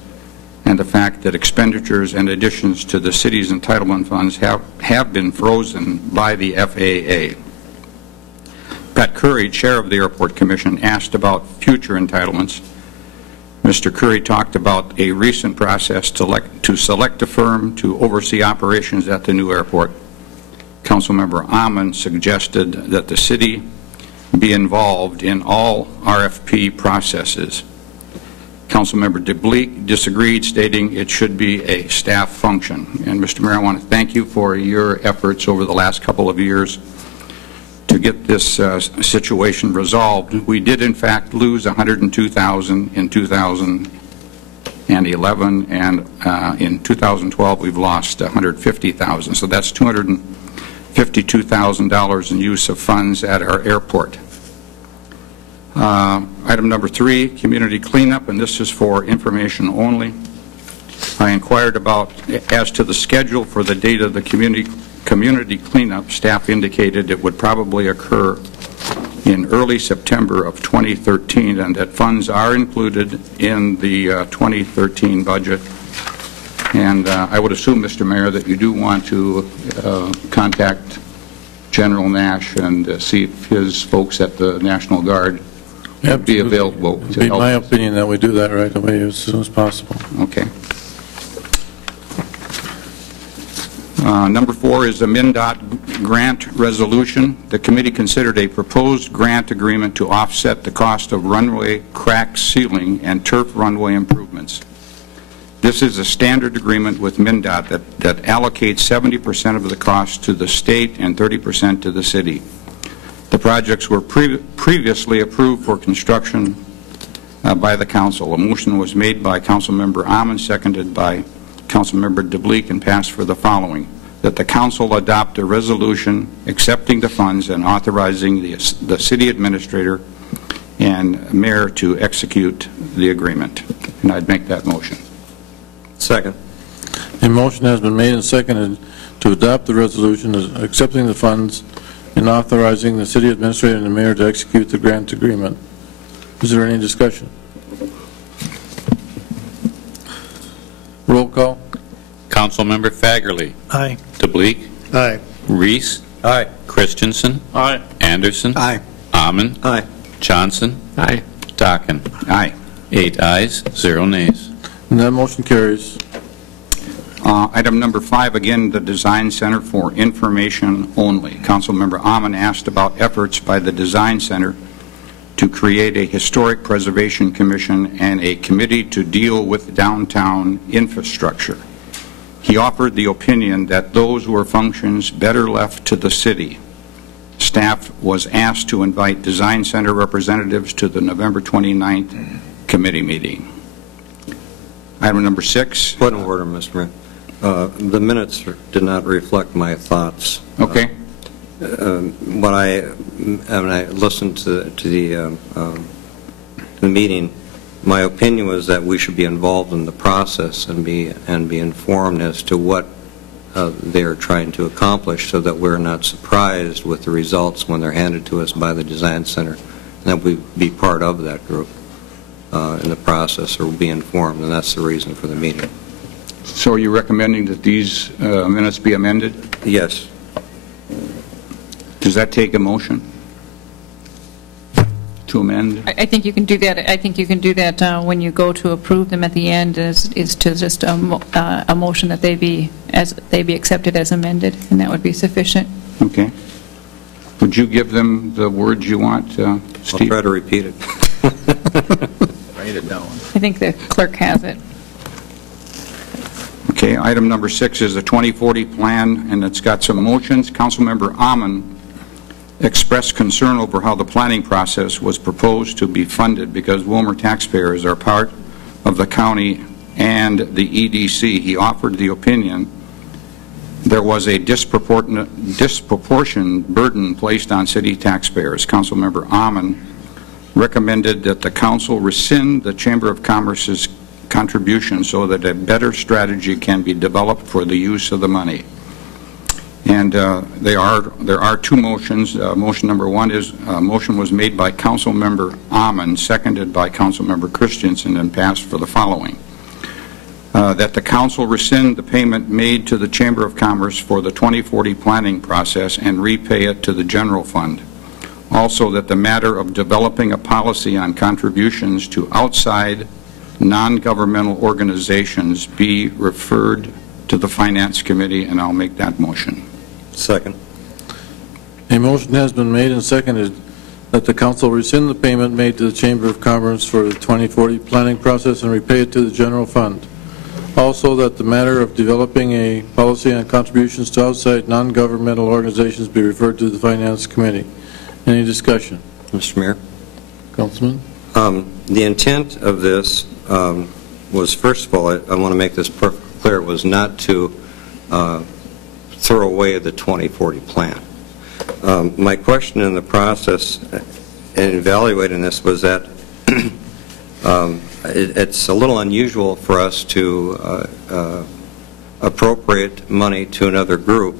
and the fact that expenditures and additions to the city's entitlement funds have been frozen by the FAA. Pat Curry, Chair of the Airport Commission, asked about future entitlements. Mr. Curry talked about a recent process to select a firm to oversee operations at the new airport. Councilmember Amon suggested that the city be involved in all RFP processes. Councilmember DeBleek disagreed, stating it should be a staff function. And Mr. Mayor, I want to thank you for your efforts over the last couple of years to get this situation resolved. We did, in fact, lose $102,000 in 2011, and in 2012 we've lost $150,000. So that's $252,000 in use of funds at our airport. Item number 3, community cleanup, and this is for information only. I inquired about as to the schedule for the date of the community cleanup. Staff indicated it would probably occur in early September of 2013, and that funds are included in the 2013 budget. And I would assume, Mr. Mayor, that you do want to contact General Nash and see if his folks at the National Guard would be available to help. It would be my opinion that we do that right away as soon as possible. Okay. Number 4 is a MnDOT grant resolution. The committee considered a proposed grant agreement to offset the cost of runway crack sealing and turf runway improvements. This is a standard agreement with MnDOT that allocates 70% of the cost to the state and 30% to the city. The projects were previously approved for construction by the council. A motion was made by Councilmember Amon, seconded by Councilmember DeBleek, and passed for the following: that the council adopt a resolution accepting the funds and authorizing the city administrator and mayor to execute the agreement. And I'd make that motion. Second. A motion has been made and seconded to adopt the resolution accepting the funds and authorizing the city administrator and the mayor to execute the grant agreement. Is there any discussion? Councilmember Fagerly. Aye. DeBleek. Aye. Reese. Aye. Christensen. Aye. Anderson. Aye. Amon. Aye. Johnson. Aye. Dockin. Aye. 8 ayes, 0 nays. And that motion carries. Item number 5, again, the Design Center for Information Only. Councilmember Amon asked about efforts by the Design Center to create a Historic Preservation Commission and a committee to deal with downtown infrastructure. He offered the opinion that those were functions better left to the city. Staff was asked to invite Design Center representatives to the November 29th committee meeting. Item number 6. Point of order, Mr. Mayor. The minutes did not reflect my thoughts. Okay. When I listened to the meeting, my opinion was that we should be involved in the process and be informed as to what they are trying to accomplish, so that we're not surprised with the results when they're handed to us by the Design Center, and that we be part of that group in the process, or be informed, and that's the reason for the meeting. So are you recommending that these minutes be amended? Yes. Does that take a motion to amend? I think you can do that. I think you can do that when you go to approve them at the end, is to just a motion that they be accepted as amended, and that would be sufficient. Okay. Would you give them the words you want, Steve? I'll try to repeat it. Write it down. I think the clerk has it. Okay, item number 6 is the 2040 plan, and it's got some motions. Councilmember Amon expressed concern over how the planning process was proposed to be funded because Willmar taxpayers are part of the county and the EDC. He offered the opinion there was a disproportionate burden placed on city taxpayers. Councilmember Amon recommended that the council rescind the Chamber of Commerce's contribution so that a better strategy can be developed for the use of the money. And there are 2 motions. Motion number 1 is motion was made by Councilmember Amon, seconded by Councilmember Christensen, and passed for the following. That the council rescind the payment made to the Chamber of Commerce for the 2040 planning process and repay it to the general fund. Also, that the matter of developing a policy on contributions to outside non-governmental organizations be referred to the Finance Committee, and I'll make that motion. Second. A motion has been made and seconded that the council rescind the payment made to the Chamber of Commerce for the 2040 planning process and repay it to the general fund. Also, that the matter of developing a policy on contributions to outside non-governmental organizations be referred to the Finance Committee. Any discussion? Mr. Mayor? Councilman? The intent of this was, first of all, I want to make this clear, was not to throw away the 2040 plan. My question in the process in evaluating this was that it's a little unusual for us to appropriate money to another group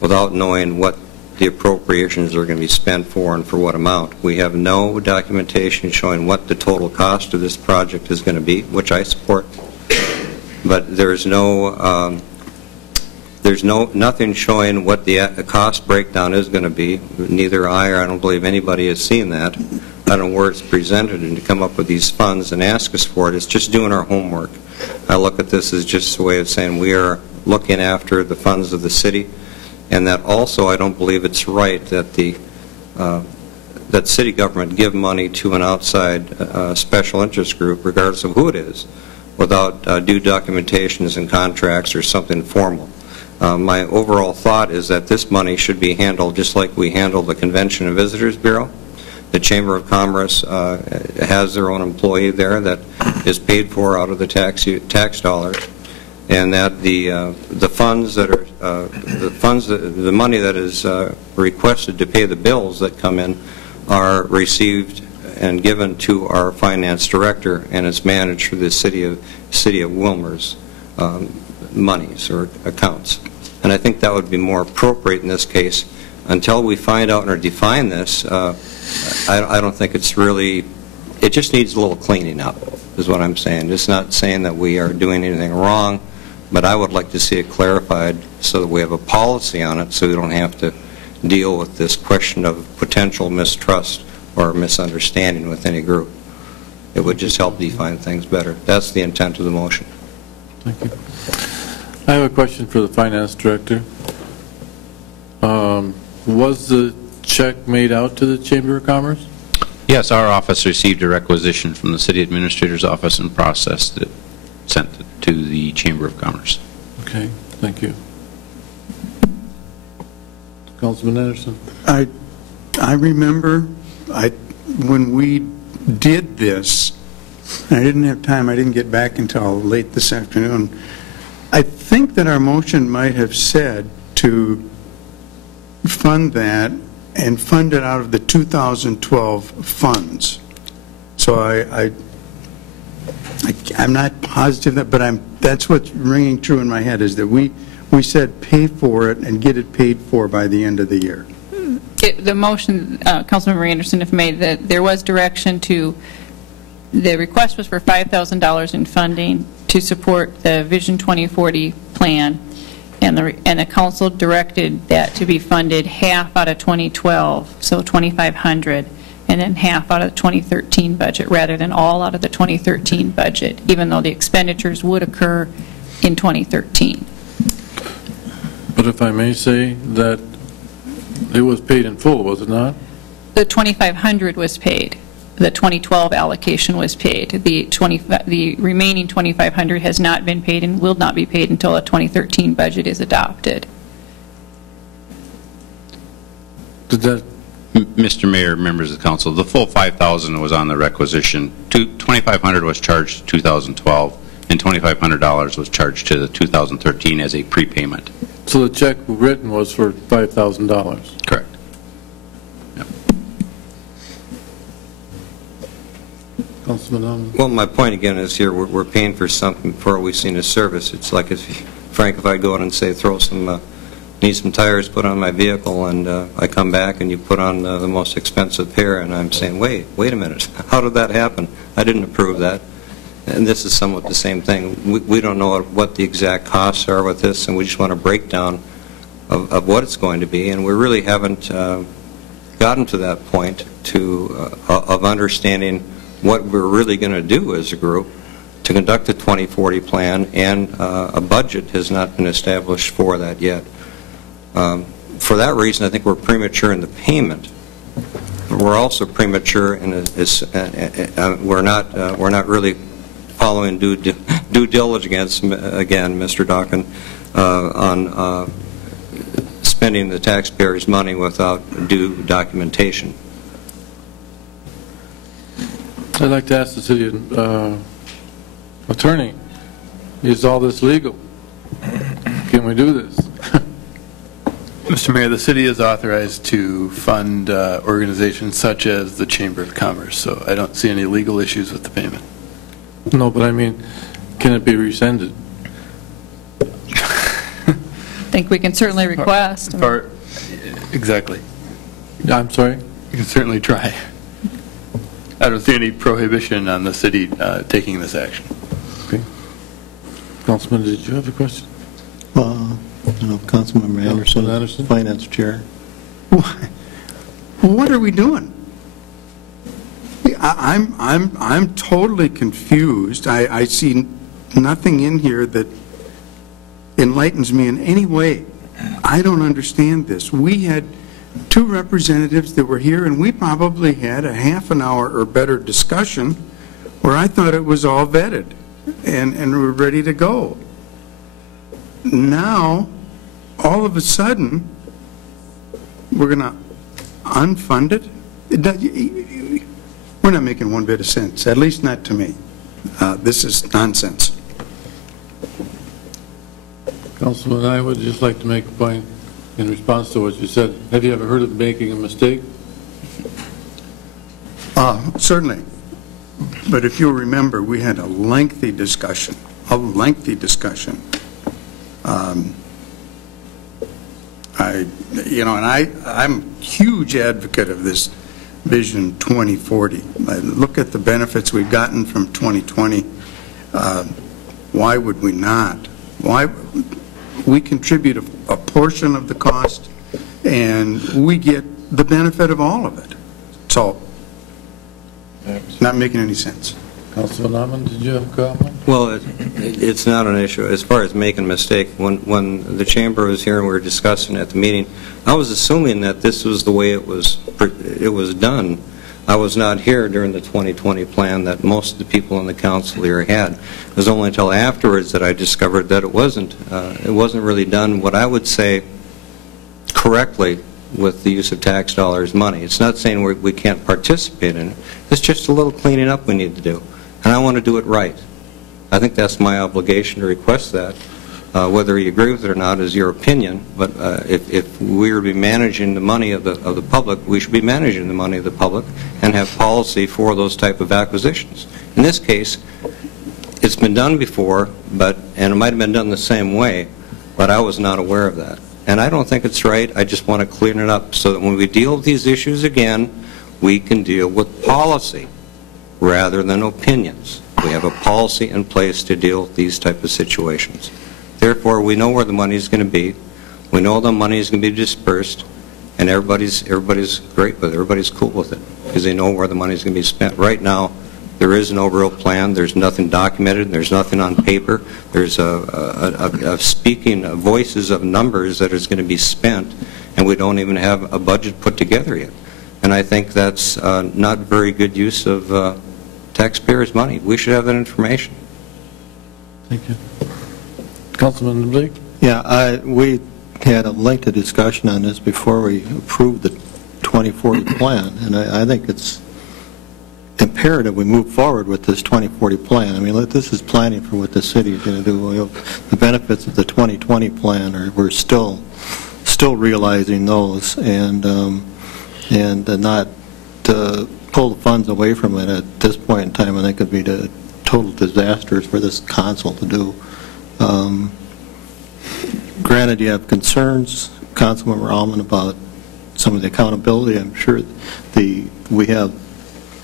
without knowing what the appropriations are going to be spent for and for what amount. We have no documentation showing what the total cost of this project is going to be, which I support. But there's nothing showing what the cost breakdown is going to be. Neither I don't believe anybody has seen that. I don't know where it's presented, and to come up with these funds and ask us for it, it's just doing our homework. I look at this as just a way of saying we are looking after the funds of the city, and that also I don't believe it's right that that city government give money to an outside special interest group, regardless of who it is, without due documentations and contracts or something formal. My overall thought is that this money should be handled just like we handle the Convention and Visitors Bureau. The Chamber of Commerce has their own employee there that is paid for out of the tax dollars, and that the funds that are the money that is requested to pay the bills that come in are received and given to our finance director, and it's managed for the city of Willmar's monies or accounts. And I think that would be more appropriate in this case. Until we find out or define this, I don't think it's really, it just needs a little cleaning up, is what I'm saying. It's not saying that we are doing anything wrong, but I would like to see it clarified so that we have a policy on it, so we don't have to deal with this question of potential mistrust or misunderstanding with any group. It would just help define things better. That's the intent of the motion. Thank you. I have a question for the finance director. Was the check made out to the Chamber of Commerce? Yes, our office received a requisition from the city administrator's office and processed it, sent it to the Chamber of Commerce. Okay, thank you. Councilman Anderson. I remember when we did this, I didn't have time, I didn't get back until late this afternoon. I think that our motion might have said to fund that and fund it out of the 2012 funds. So I'm not positive that, but that's what's ringing true in my head, is that we said pay for it and get it paid for by the end of the year. The motion, Councilmember Anderson, if made, that there was direction to, the request was for $5,000 in funding to support the Vision 2040 plan, and the council directed that to be funded half out of 2012, so $2,500, and then half out of the 2013 budget, rather than all out of the 2013 budget, even though the expenditures would occur in 2013. But if I may say that it was paid in full, was it not? The $2,500 was paid. The 2012 allocation was paid. The remaining $2,500 has not been paid and will not be paid until a 2013 budget is adopted. Did that? Mr. Mayor, members of the council, the full $5,000 was on the requisition. $2,500 was charged to 2012, and $2,500 was charged to the 2013 as a prepayment. So the check written was for $5,000? Correct. Yep. Councilman Well, my point again is here, we're paying for something for what we've seen as service. It's like, Frank, if I go in and say, need some tires put on my vehicle, and I come back and you put on the most expensive pair, and I'm saying, wait a minute, how did that happen? I didn't approve that. And this is somewhat the same thing. We don't know what the exact costs are with this, and we just want a breakdown of what it's going to be, and we really haven't gotten to that point of understanding what we're really going to do as a group to conduct the 2040 plan, and a budget has not been established for that yet. For that reason, I think we're premature in the payment. We're also premature in we're not really following due diligence, again, Mr. Dawkin, on spending the taxpayers' money without due documentation. I'd like to ask the city attorney, is all this legal? Can we do this? Mr. Mayor, the city is authorized to fund organizations such as the Chamber of Commerce, so I don't see any legal issues with the payment. No, but I mean, can it be rescinded? I think we can certainly request. Exactly. I'm sorry? You can certainly try. I don't see any prohibition on the city taking this action. Okay. Councilman, did you have a question? Councilmember Anderson, Finance Chair. What are we doing? I'm totally confused. I see nothing in here that enlightens me in any way. I don't understand this. We had two representatives that were here, and we probably had a half an hour or better discussion where I thought it was all vetted and we're ready to go. Now, all of a sudden, we're going to unfund it? We're not making one bit of sense, at least not to me. This is nonsense. Councilman, I would just like to make a point in response to what you said. Have you ever heard of making a mistake? Certainly. But if you'll remember, we had a lengthy discussion, I'm a huge advocate of this Vision 2040. I look at the benefits we've gotten from 2020. Why would we not Why? We contribute a portion of the cost, and we get the benefit of all of it. So, it's not making any sense. Councilman Ahman, did you have a comment? Well, it's not an issue. As far as making a mistake, when the chamber was here and we were discussing at the meeting, I was assuming that this was the way it was done. I was not here during the 2020 plan that most of the people in the council here had. It was only until afterwards that I discovered that it wasn't really done what I would say correctly with the use of tax dollars money. It's not saying we can't participate in it. It's just a little cleaning up we need to do. And I want to do it right. I think that's my obligation to request that. Whether you agree with it or not is your opinion, but if we are to be managing the money of the public, we should be managing the money of the public and have policy for those type of acquisitions. In this case, it's been done before, and it might have been done the same way, but I was not aware of that. And I don't think it's right. I just want to clean it up so that when we deal with these issues again, we can deal with policy rather than opinions. We have a policy in place to deal with these type of situations. Therefore, we know where the money is going to be. We know the money is going to be dispersed, and everybody's great with it. Everybody's cool with it because they know where the money is going to be spent. Right now, there is no real plan. There's nothing documented. There's nothing on paper. There's a speaking voices of numbers that is going to be spent, and we don't even have a budget put together yet. And I think that's not very good use of taxpayers' money. We should have that information. Thank you. Councilman Blake? Yeah, we had a lengthy discussion on this before we approved the 2040 plan, and I think it's imperative we move forward with this 2040 plan. I mean, this is planning for what the city is going to do. The benefits of the 2020 plan we're still realizing those, and not to pull the funds away from it at this point in time, I think would be the total disasters for this council to do. Granted, you have concerns, Councilmember Allman, about some of the accountability. I'm sure we have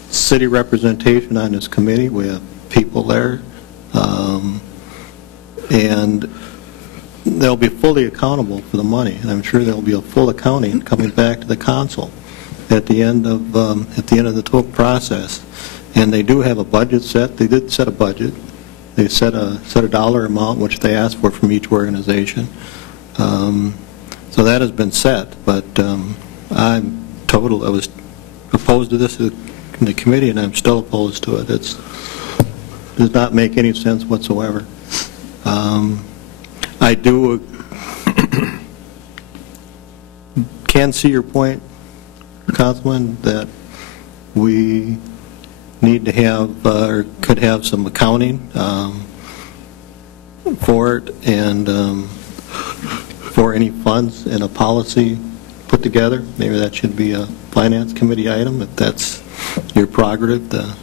city representation on this committee. We have people there, and they'll be fully accountable for the money. And I'm sure there'll be a full accounting coming back to the council at the end of the total process. And they do have a budget set. They did set a budget. They set a dollar amount which they asked for from each organization. So that has been set, but I was opposed to this in the committee, and I'm still opposed to it. It does not make any sense whatsoever. I can see your point, Councilman, that we need to have or could have some accounting for it, and for any funds and a policy put together. Maybe that should be a finance committee item if that's your prerogative to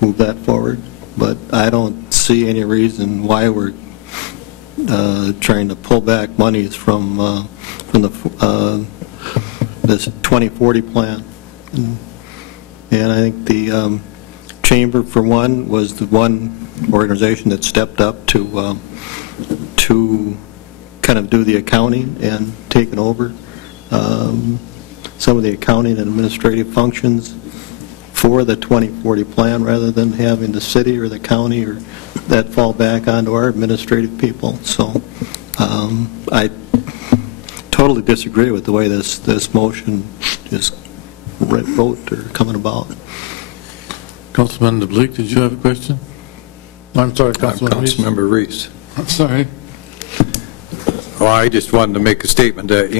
move that forward. But I don't see any reason why we're trying to pull back monies from this 2040 plan. And I think the Chamber, for one, was the one organization that stepped up to kind of do the accounting and taken over some of the accounting and administrative functions for the 2040 plan, rather than having the city or the county or that fall back onto our administrative people. So I totally disagree with the way this motion is vote or coming about. Councilman DeBleek, did you have a question? I'm sorry, Councilmember Reese. I'm sorry. Well, I just wanted to make a statement that,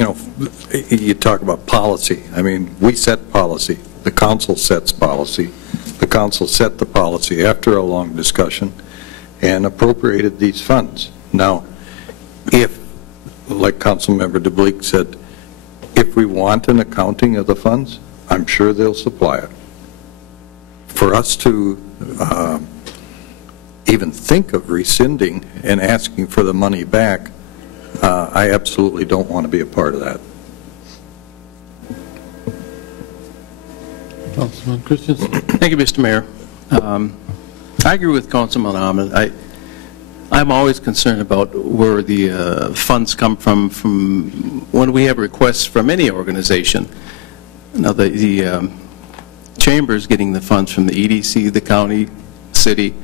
you talk about policy. I mean, we set policy. The council sets policy. The council set the policy after a long discussion and appropriated these funds. Now, if, like Councilmember DeBleek said, if we want an accounting of the funds, I'm sure they'll supply it. For us to even think of rescinding and asking for the money back, I absolutely don't want to be a part of that. Councilman Christensen. Thank you, Mr. Mayor. I agree with Councilman Ahmed. I I'm always concerned about where the funds come from when we have requests from any organization. Now, the chamber is getting the funds from the EDC, the county, city,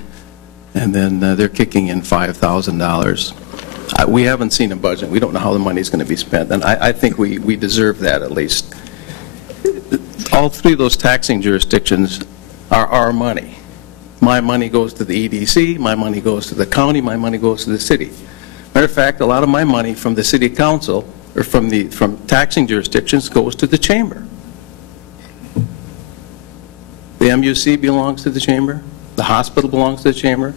and then they're kicking in $5,000. We haven't seen a budget. We don't know how the money is going to be spent, and I think we deserve that at least. All three of those taxing jurisdictions are our money. My money goes to the EDC, my money goes to the county, my money goes to the city. Matter of fact, a lot of my money from the city council, or from taxing jurisdictions, goes to the chamber. The MUC belongs to the chamber, the hospital belongs to the chamber,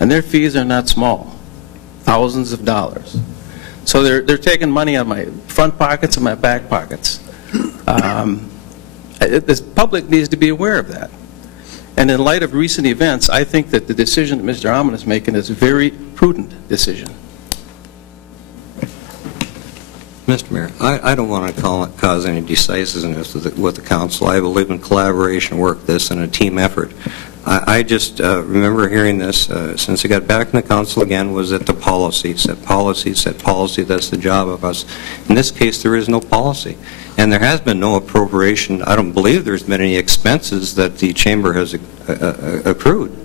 and their fees are not small, thousands of dollars. So they're taking money out of my front pockets and my back pockets. The public needs to be aware of that. And in light of recent events, I think that the decision that Mr. Almond is making is a very prudent decision. Mr. Mayor, I don't want to cause any decisiveness with the council. I believe in collaboration, work this, and a team effort. I just remember hearing this since I got back in the council again, was that the policy, set policy, that's the job of us. In this case, there is no policy. And there has been no appropriation. I don't believe there's been any expenses that the chamber has accrued.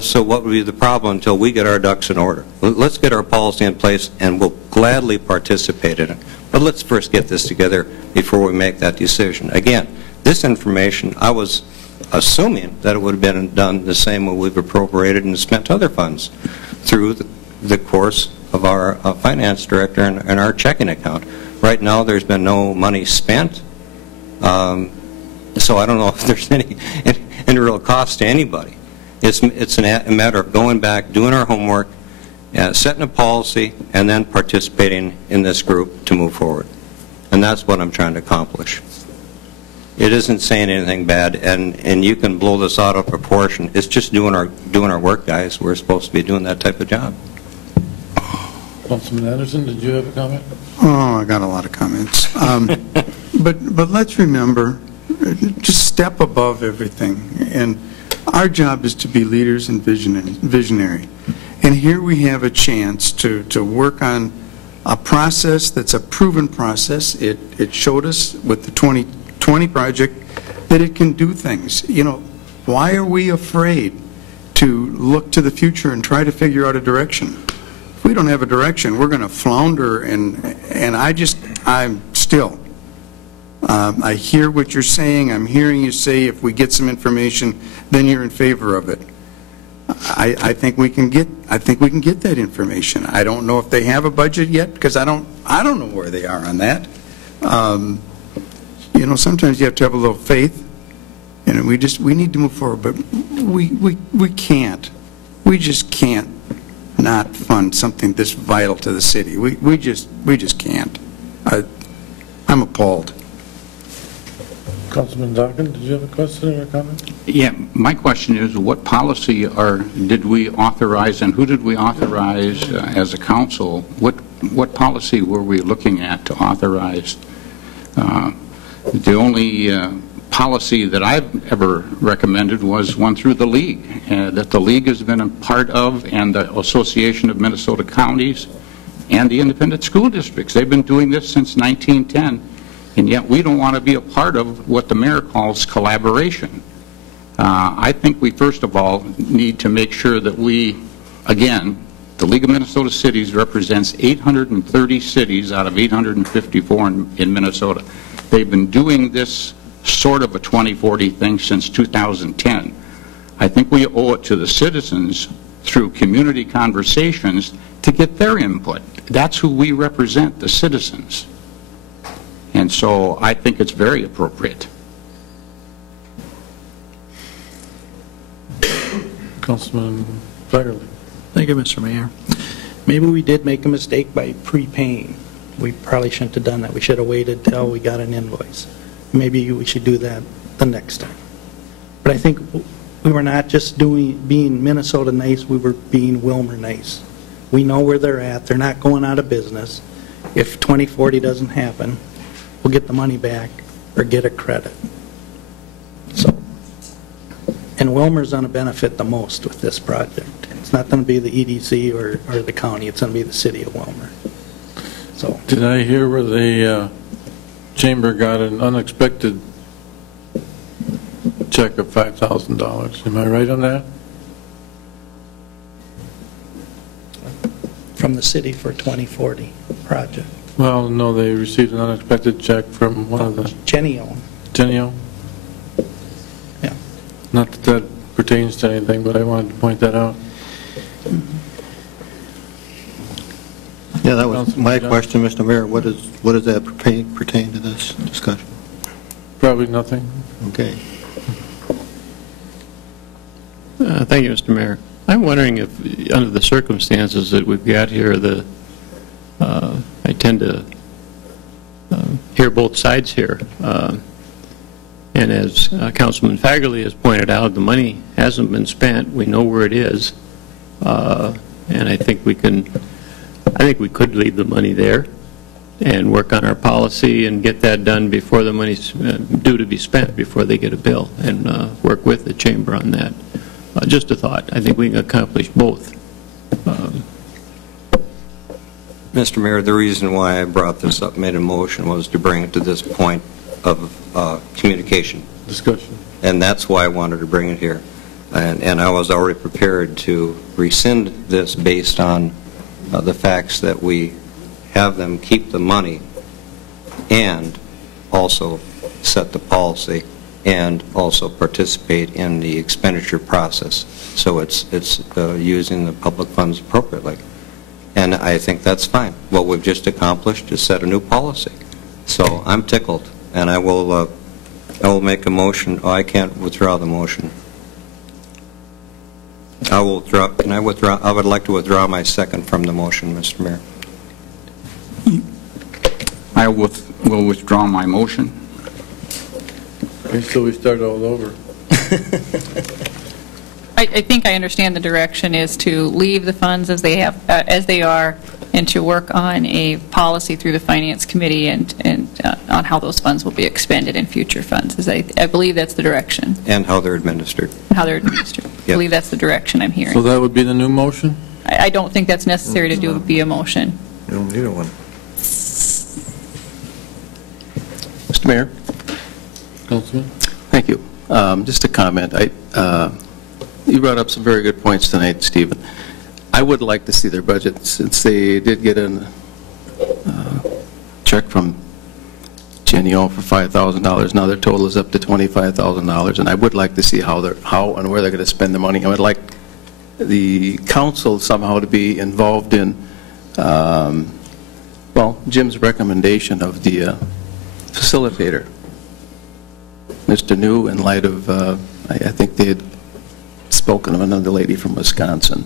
So what would be the problem until we get our ducks in order? Let's get our policy in place, and we'll gladly participate in it. But let's first get this together before we make that decision. Again, this information, I was assuming that it would have been done the same way we've appropriated and spent other funds through the course of our finance director and our checking account. Right now, there's been no money spent, so I don't know if there's any real cost to anybody. It's a matter of going back, doing our homework, setting a policy, and then participating in this group to move forward. And that's what I'm trying to accomplish. It isn't saying anything bad, and you can blow this out of proportion. It's just doing our work, guys. We're supposed to be doing that type of job. Councilman Anderson, did you have a comment? Oh, I got a lot of comments. But let's remember, just step above everything. And our job is to be leaders and visionary. And here we have a chance to work on a process that's a proven process. It showed us with the 2020 project that it can do things. You know, why are we afraid to look to the future and try to figure out a direction? If we don't have a direction, we're going to flounder, and I'm still. I hear what you're saying. I'm hearing you say if we get some information, then you're in favor of it. I think we can get that information. I don't know if they have a budget yet, because I don't know where they are on that. You know, sometimes you have to have a little faith, and we need to move forward, but we can't. We just can't not fund something this vital to the city. We just can't. I'm appalled. Councilman Duncan, did you have a question or a comment? Yeah, my question is, what policy did we authorize, and who did we authorize as a council? What policy were we looking at to authorize? The only policy that I've ever recommended was one through the league, that the league has been a part of, and the Association of Minnesota Counties and the independent school districts. They've been doing this since 1910, and yet we don't want to be a part of what the mayor calls collaboration. I think we first of all need to make sure that we, again, the League of Minnesota Cities represents 830 cities out of 854 in Minnesota. They've been doing this sort of a 2040 thing since 2010. I think we owe it to the citizens through community conversations to get their input. That's who we represent, the citizens. And so I think it's very appropriate. Councilman Fagerly. Thank you, Mr. Mayor. Maybe we did make a mistake by prepaying. We probably shouldn't have done that. We should have waited till we got an invoice. Maybe we should do that the next time. But I think we were not just being Minnesota nice, we were being Willmar nice. We know where they're at. They're not going out of business. If 2040 doesn't happen, we'll get the money back or get a credit. So, and Willmar's going to benefit the most with this project. It's not going to be the EDC or the county, it's going to be the city of Willmar. So, Did I hear where the chamber got an unexpected check of $5,000? Am I right on that? from the city for 2040 project. Well, no, they received an unexpected check from one of the... Genio. Genio? Yeah. Not that that pertains to anything, but I wanted to point that out. Yeah, that was my question, Mr. Mayor. What does that pertain to this discussion? Probably nothing. Okay. Thank you, Mr. Mayor. I'm wondering if, under the circumstances that we've got here, I tend to hear both sides here. And as Councilman Fagerly has pointed out, the money hasn't been spent. We know where it is. And I think we could leave the money there and work on our policy and get that done before the money's due to be spent, before they get a bill, and work with the chamber on that. Just a thought. I think we can accomplish both. Mr. Mayor, the reason why I brought this up, made a motion, was to bring it to this point of communication. Discussion. And that's why I wanted to bring it here. And I was already prepared to rescind this based on the facts that we have them keep the money and also set the policy and also participate in the expenditure process. So it's using the public funds appropriately. And I think that's fine. What we've just accomplished is set a new policy. So I'm tickled, and I will make a motion. Oh, I can't withdraw the motion. I will withdraw. Can I withdraw? I would like to withdraw my second from the motion, Mr. Mayor. I will withdraw my motion. Okay, so we start all over. I think I understand the direction is to leave the funds as they have, as they are, and to work on a policy through the Finance Committee and on how those funds will be expended in future funds. I believe that's the direction. And how they're administered. How they're administered. Yep. I believe that's the direction I'm hearing. So that would be the new motion? I don't think that's necessary to do via motion. You don't need one. Mr. Mayor? Councilman? Thank you. Just a comment. You brought up some very good points tonight, Stephen. I would like to see their budget, since they did get a check from Genio for $5,000. Now their total is up to $25,000, and I would like to see how and where they're going to spend the money. I would like the council somehow to be involved in, well, Jim's recommendation of the facilitator. Mr. New, in light of, I think they had spoken of another lady from Wisconsin.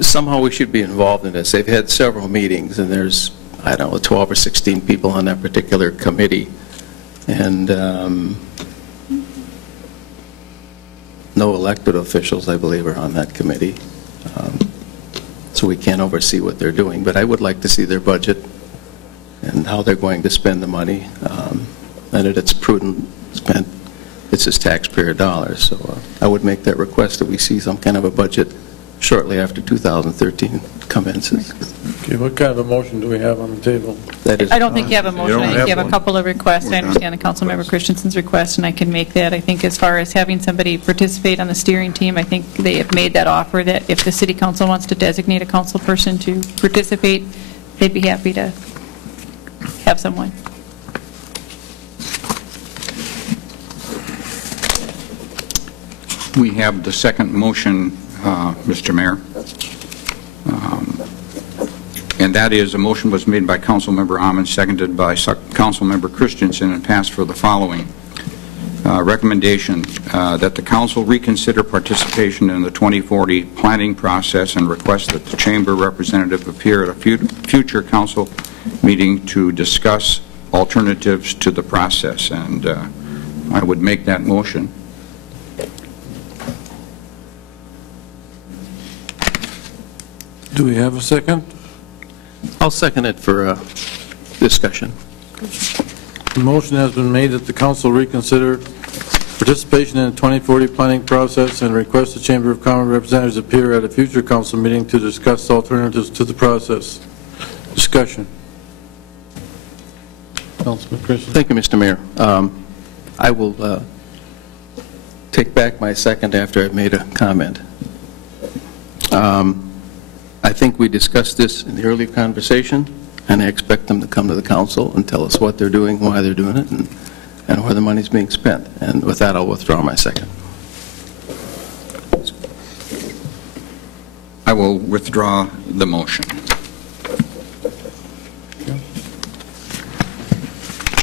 Somehow we should be involved in this. They've had several meetings, and there's, I don't know, 12 or 16 people on that particular committee, and no elected officials, I believe, are on that committee. So we can't oversee what they're doing, but I would like to see their budget and how they're going to spend the money, and that it's prudent spent. It's just taxpayer dollars. So I would make that request that we see some kind of a budget shortly after 2013 commences. Okay, what kind of a motion do we have on the table? I don't think you have a motion. I think you have one. a couple of requests. I understand the Councilmember Christensen's request, and I can make that. I think as far as having somebody participate on the steering team, I think they have made that offer that if the City Council wants to designate a council person to participate, they'd be happy to have someone. We have the second motion, Mr. Mayor. And that is, a motion was made by Councilmember Amon, seconded by Councilmember Christensen, and passed for the following. Recommendation that the council reconsider participation in the 2040 planning process and request that the chamber representative appear at a future council meeting to discuss alternatives to the process. And I would make that motion. Do we have a second? I'll second it for discussion. The motion has been made that the council reconsider Participation in the 2040 planning process and request the Chamber of Commerce representatives appear at a future council meeting to discuss alternatives to the process. Discussion. Councilman Christian. Thank you, Mr. Mayor. I will take back my second after I've made a comment. I think we discussed this in the earlier conversation, and I expect them to come to the council and tell us what they're doing, why they're doing it, and where the money's being spent. And with that, I'll withdraw my second. I will withdraw the motion.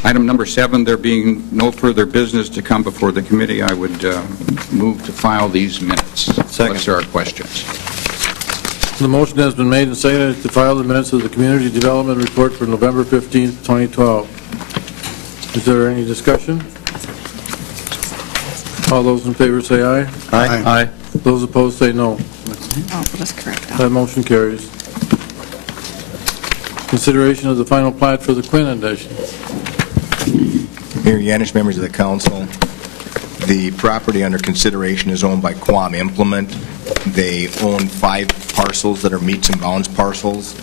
Item number 7, there being no further business to come before the committee, I would move to file these minutes. Unless there are questions. The motion has been made and seconded to file the minutes of the Community Development Report for November 15, 2012. Is there any discussion? All those in favor say aye. Aye. Those opposed say no. Oh, that's correct. That motion carries. Consideration of the final plat for the Quinn addition. Mayor Yanish, members of the council, the property under consideration is owned by Quam Implement. They own 5 parcels that are meets and bounds parcels,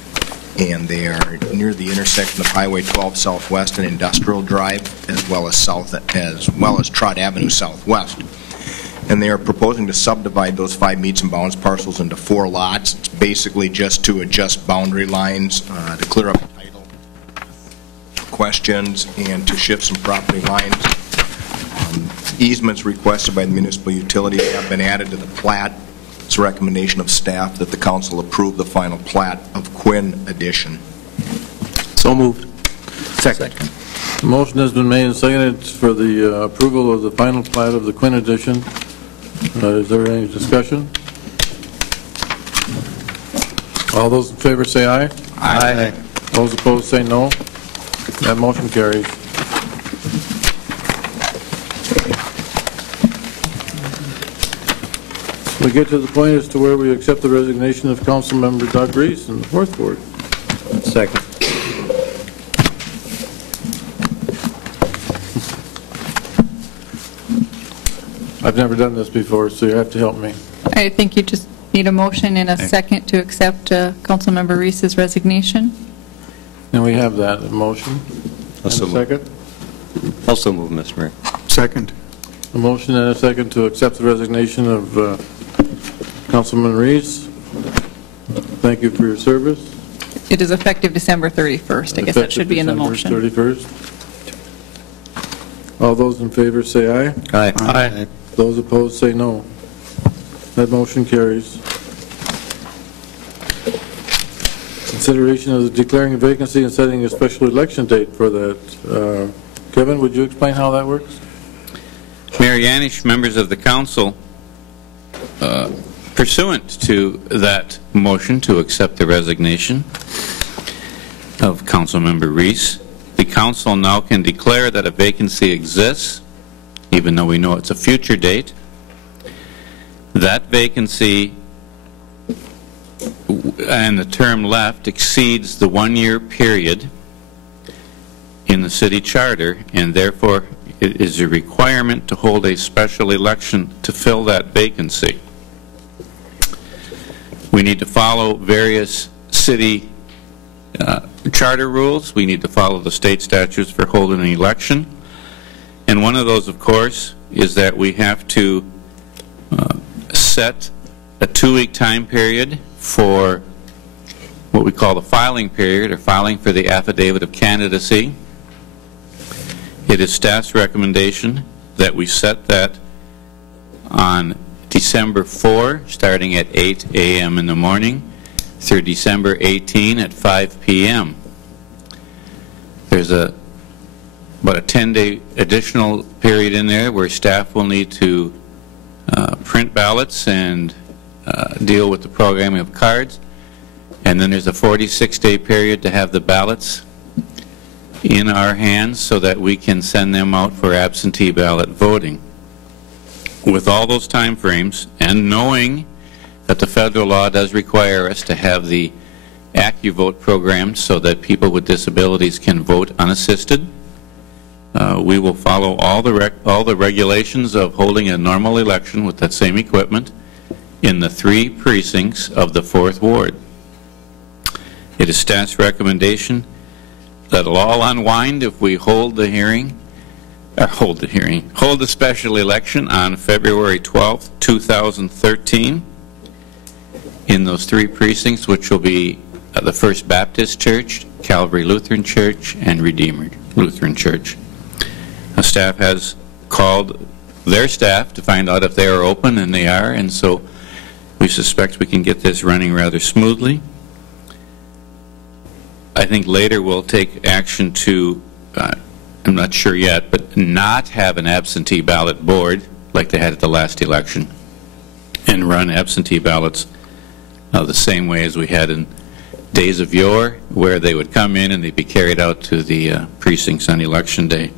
and they are near the intersection of Highway 12 Southwest and Industrial Drive, as well as Trot Avenue Southwest. And they are proposing to subdivide those 5 meets and bounds parcels into 4 lots. It's basically just to adjust boundary lines, to clear up title questions, and to shift some property lines. Easements requested by the municipal utility have been added to the plat. It's a recommendation of staff that the council approve the final plat of Quinn Addition. So moved. Second. The motion has been made and seconded for the approval of the final plat of the Quinn addition. Is there any discussion? All those in favor say aye. Aye. Those opposed say no. That motion carries. We get to the point as to where we accept the resignation of Councilmember Doug Reese in the 4th Ward. Second. I've never done this before, so you have to help me. I think you just need a motion and a second to accept Councilmember Reese's resignation. And we have that, a motion. And a second. Also move, Mr. Mayor. Second. A motion and a second to accept the resignation of Councilman Reese. Thank you for your service. It is effective December 31st. I guess that should be in the motion. December 31st. All those in favor say aye. Aye. Aye. Those opposed say no. That motion carries. Consideration of declaring a vacancy and setting a special election date for that. Kevin, would you explain how that works? Mayor Yanish, members of the council, pursuant to that motion to accept the resignation of Councilmember Reese, the council now can declare that a vacancy exists, even though we know it's a future date. That vacancy and the term left exceeds the 1-year period in the city charter, and therefore it is a requirement to hold a special election to fill that vacancy. We need to follow various city charter rules. We need to follow the state statutes for holding an election. And one of those, of course, is that we have to set a 2-week time period for what we call the filing period, or filing for the affidavit of candidacy. It is staff's recommendation that we set that on December 4, starting at 8 a.m. in the morning, through December 18 at 5 p.m. There's about a 10-day additional period in there where staff will need to print ballots and deal with the programming of cards. And then there's a 46-day period to have the ballots in our hands so that we can send them out for absentee ballot voting. With all those time frames, and knowing that the federal law does require us to have the AccuVote program so that people with disabilities can vote unassisted, We will follow all the regulations of holding a normal election with that same equipment in the 3 precincts of the 4th Ward. It is staff's recommendation that it'll all unwind if we hold the special election on February 12th, 2013 in those 3 precincts, which will be the First Baptist Church, Calvary Lutheran Church, and Redeemer Lutheran Church. Staff has called their staff to find out if they are open, and they are, and so we suspect we can get this running rather smoothly. I think later we'll take action to, I'm not sure yet, but not have an absentee ballot board like they had at the last election and run absentee ballots the same way as we had in days of yore, where they would come in and they'd be carried out to the precincts on election day.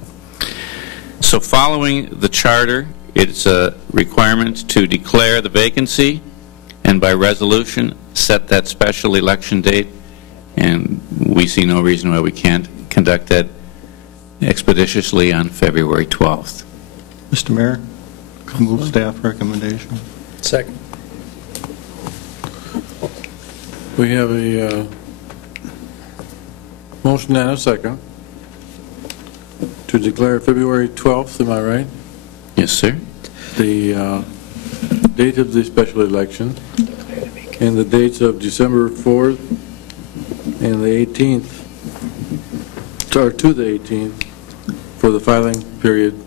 So following the charter, it's a requirement to declare the vacancy and by resolution set that special election date, and we see no reason why we can't conduct that expeditiously on February 12th. Mr. Mayor, I move staff recommendation. Second. We have a motion and a second to declare February 12th, am I right? Yes, sir. The date of the special election, and the dates of December 4th and the 18th, or to the 18th, for the filing period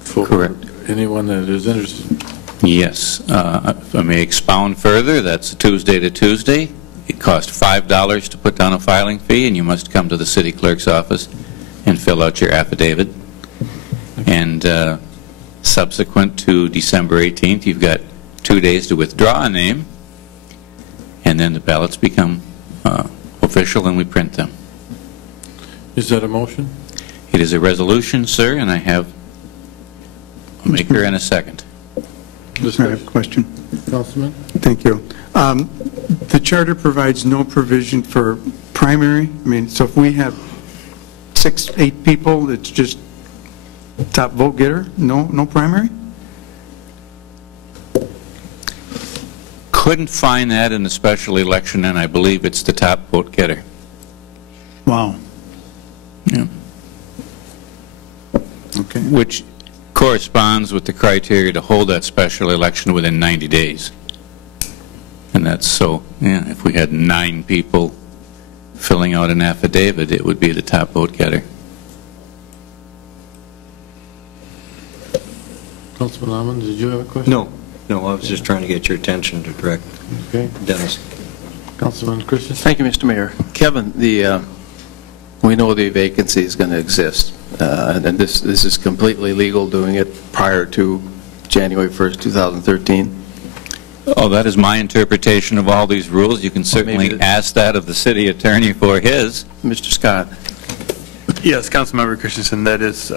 for Correct. anyone that is interested. Yes. If I may expound further, that's Tuesday to Tuesday. It costs $5 to put down a filing fee, and you must come to the city clerk's office and fill out your affidavit. And subsequent to December 18th, you've got 2 days to withdraw a name, and then the ballots become official and we print them. Is that a motion? It is a resolution, sir, and I have a maker and a second. I have a question. Councilman? Thank you. The charter provides no provision for primary. I mean, so if we have 6, 8 people, it's just top vote getter, no primary? Couldn't find that in the special election, and I believe it's the top vote getter. Wow. Yeah. Okay. Which corresponds with the criteria to hold that special election within 90 days. And that's so, yeah, if we had 9 people filling out an affidavit, it would be the top vote getter. Councilman Almond, did you have a question? No, I was just trying to get your attention to direct Dennis. Councilman Christian? Thank you, Mr. Mayor. Kevin, we know the vacancy is going to exist, and this is completely legal, doing it prior to January 1st, 2013. Oh, that is my interpretation of all these rules. You can certainly ask that of the city attorney for his. Mr. Scott. Yes, Councilmember Christensen, that is,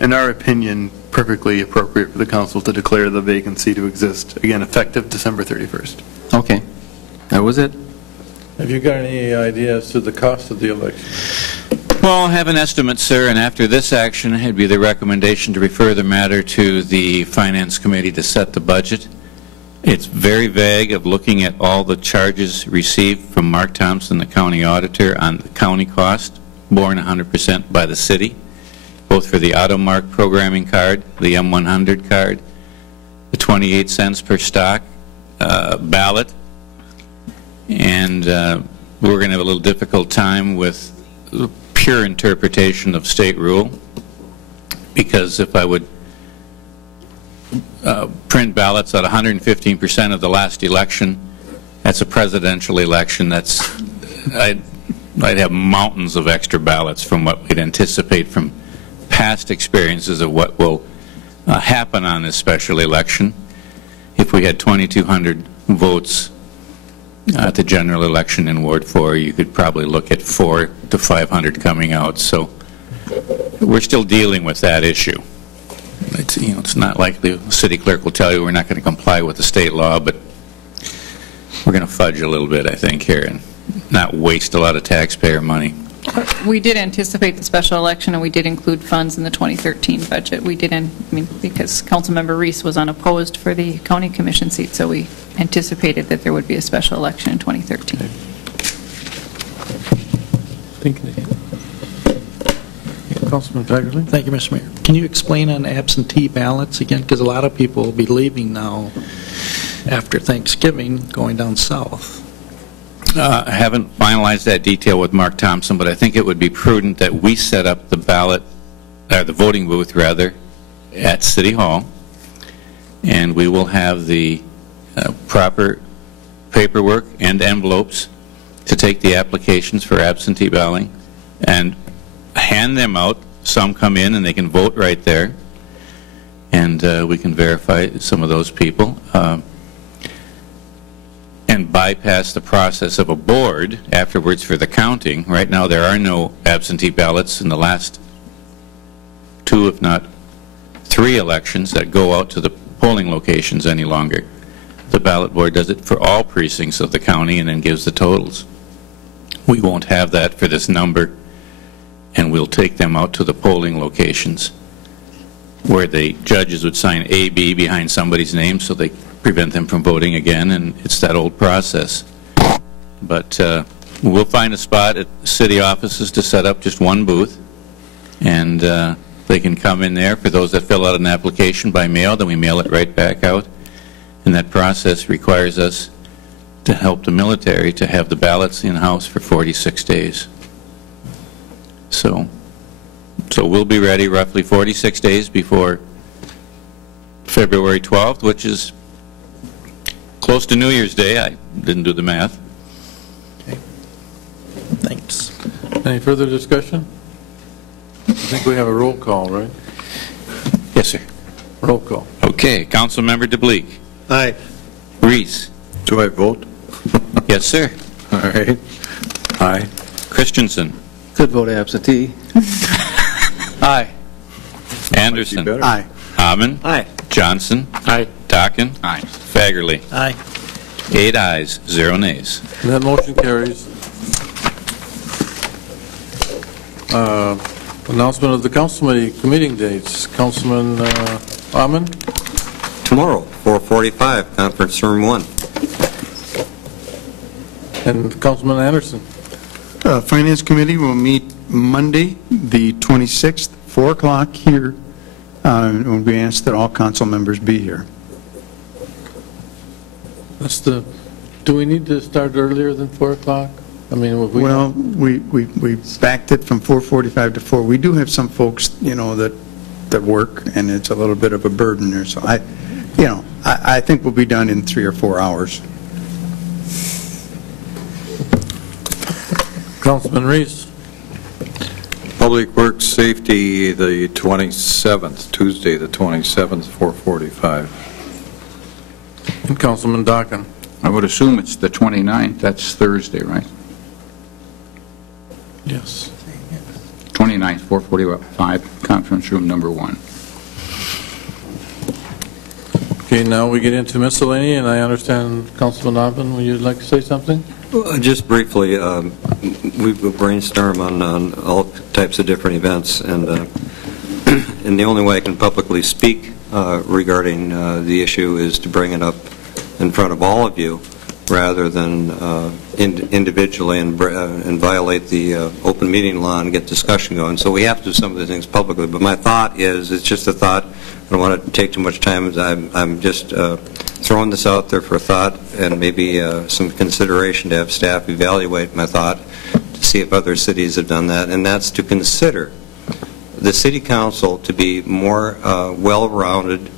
in our opinion, perfectly appropriate for the council to declare the vacancy to exist, again, effective December 31st. Okay. That was it? Have you got any idea as to the cost of the election? Well, I have an estimate, sir, and after this action, it'd be the recommendation to refer the matter to the Finance Committee to set the budget. It's very vague of looking at all the charges received from Mark Thompson, the county auditor, on the county cost, borne 100% by the city, both for the AutoMark programming card, the M100 card, the 28 cents per stock ballot, and we're going to have a little difficult time with pure interpretation of state rule, because if I would print ballots at 115% of the last election, that's a presidential election. I'd have mountains of extra ballots from what we'd anticipate from past experiences of what will happen on this special election. If we had 2,200 votes at the general election in Ward 4, you could probably look at 400 to 500 coming out. So we're still dealing with that issue. It's not likely the city clerk will tell you we're not going to comply with the state law, but we're going to fudge a little bit, I think, here, and not waste a lot of taxpayer money. We did anticipate the special election, and we did include funds in the 2013 budget. We did, because Councilmember Reese was unopposed for the county commission seat, so we anticipated that there would be a special election in 2013. Councilman Taggerly? Thank you, Mr. Mayor. Can you explain on absentee ballots again? Because a lot of people will be leaving now after Thanksgiving, going down south. I haven't finalized that detail with Mark Thompson, but I think it would be prudent that we set up the ballot, or the voting booth, rather, at City Hall, and we will have the proper paperwork and envelopes to take the applications for absentee balloting and hand them out. Some come in and they can vote right there, and we can verify some of those people. And bypass the process of a board afterwards for the counting. Right now, there are no absentee ballots in the last 2, if not 3 elections that go out to the polling locations any longer. The ballot board does it for all precincts of the county and then gives the totals. We won't have that for this number, and we'll take them out to the polling locations where the judges would sign A, B behind somebody's name so they prevent them from voting again, and it's that old process. But we'll find a spot at city offices to set up just one booth, and they can come in there. For those that fill out an application by mail, then we mail it right back out, and that process requires us to help the military to have the ballots in-house for 46 days. So we'll be ready roughly 46 days before February 12th, which is close to New Year's Day. I didn't do the math. Okay. Thanks. Any further discussion? I think we have a roll call, right? Yes, sir. Roll call. Okay. Councilmember DeBleek. Aye. Reese. Do I vote? Yes, sir. All right. Aye. Christensen. Could vote absentee. Aye. Anderson. Aye. Hammond. Aye. Johnson. Aye. Dockin. Aye. Fagerly. Aye. 8 ayes, 0 nays. And that motion carries. Announcement of the council meeting dates. Councilman Amon? Tomorrow, 4:45, conference room 1. And Councilman Anderson? Finance Committee will meet Monday, the 26th, 4 o'clock here. And we ask that all council members be here. Do we need to start earlier than 4 o'clock? I mean, if we... Well, we backed it from 4:45 to 4. We do have some folks, that work, and it's a little bit of a burden there. So I think we'll be done in 3 or 4 hours. Councilman Reese? Public Works Safety, the 27th, Tuesday, the 27th, 4:45. And Councilman Dockin? I would assume it's the 29th. That's Thursday, right? Yes. 29th, 4:45, conference room number 1. Okay, now we get into miscellany, and I understand, Councilman Amon, would you like to say something? Just briefly, we brainstorm on all types of different events, and the only way I can publicly speak regarding the issue is to bring it up in front of all of you rather than individually and violate the open meeting law and get discussion going. So we have to do some of the things publicly. But my thought is, it's just a thought. I don't want to take too much time. I'm just throwing this out there for thought and maybe some consideration to have staff evaluate my thought to see if other cities have done that, and that's to consider the City Council to be more well-rounded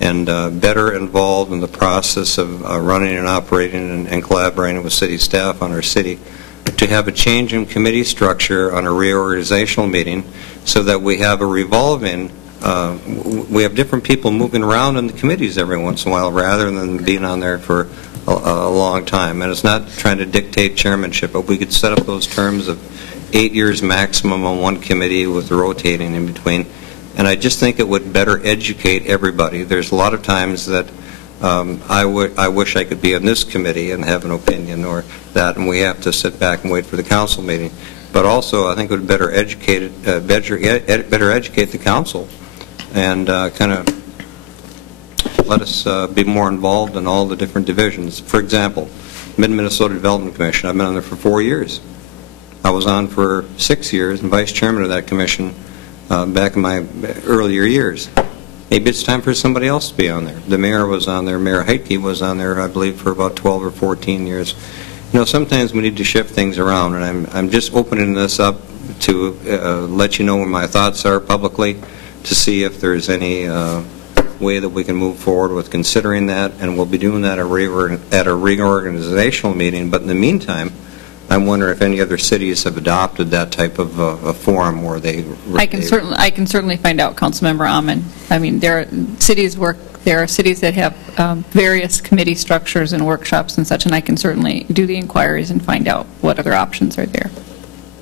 and better involved in the process of running and operating and collaborating with city staff on our city, to have a change in committee structure on a reorganizational meeting so that we have a revolving we have different people moving around in the committees every once in a while rather than being on there for a long time. And it's not trying to dictate chairmanship, but we could set up those terms of 8 years maximum on one committee with rotating in between. And I just think it would better educate everybody. There's a lot of times that I wish I could be on this committee and have an opinion or that, and we have to sit back and wait for the council meeting. But also, I think it would better educate the council and kind of let us be more involved in all the different divisions. For example, Mid-Minnesota Development Commission, I've been on there for 4 years. I was on for 6 years and vice chairman of that commission back in my earlier years. Maybe it's time for somebody else to be on there. The mayor was on there. Mayor Heitke was on there, I believe, for about 12 or 14 years. You know, sometimes we need to shift things around, and I'm just opening this up to let you know what my thoughts are publicly, to see if there's any way that we can move forward with considering that, and we'll be doing that at a reorganizational meeting. But in the meantime, I wonder if any other cities have adopted that type of a forum where they... I can certainly find out, Councilmember Amon. I mean, there are cities that have various committee structures and workshops and such, and I can certainly do the inquiries and find out what other options are there.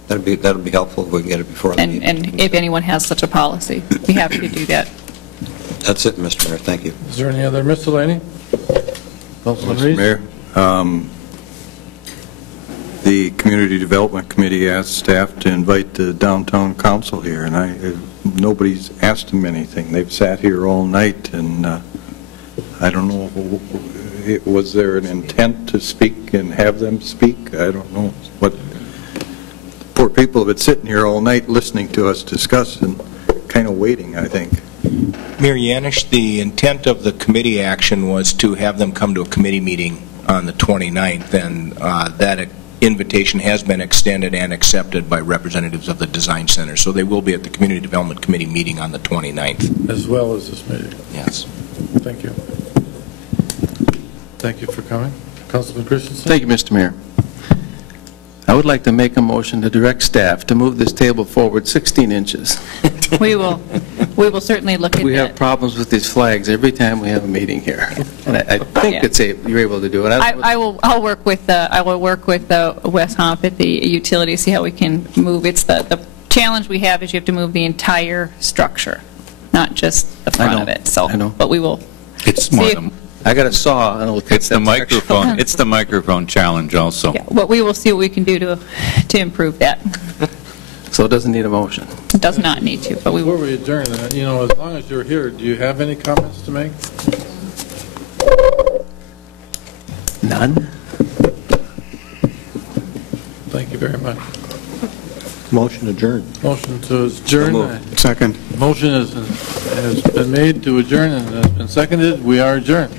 That'll be helpful if we can get it before the meeting. And if anyone has such a policy, be happy to do that. That's it, Mr. Mayor. Thank you. Is there any other miscellany? Councilman Reese? Mr. Mayor, the Community Development Committee asked staff to invite the downtown council here, and nobody's asked them anything. They've sat here all night, and I don't know, was there an intent to speak and have them speak? I don't know. But poor people have been sitting here all night listening to us discuss and kind of waiting, I think. Mayor Yanish, the intent of the committee action was to have them come to a committee meeting on the 29th, and that invitation has been extended and accepted by representatives of the Design Center. So they will be at the Community Development Committee meeting on the 29th. As well as this meeting? Yes. Thank you. Thank you for coming. Councilman Christensen? Thank you, Mr. Mayor. I would like to make a motion to direct staff to move this table forward 16 inches. We will certainly look at that. We have problems with these flags every time we have a meeting here, and I think you're able to do it. I'll work with Wes Hump at the utility, see how we can move. It's the challenge we have is you have to move the entire structure, not just the front of it. So, I know. But we will. It's more than... I got a saw, and it'll cut It's the microphone. It's the microphone challenge also. Yeah, well, we will see what we can do to improve that. So it doesn't need a motion. It does not need to, but we will. Before we adjourn, you know, as long as you're here, do you have any comments to make? None? Thank you very much. Motion adjourned. Motion to adjourn. Second. Motion has been made to adjourn and has been seconded. We are adjourned.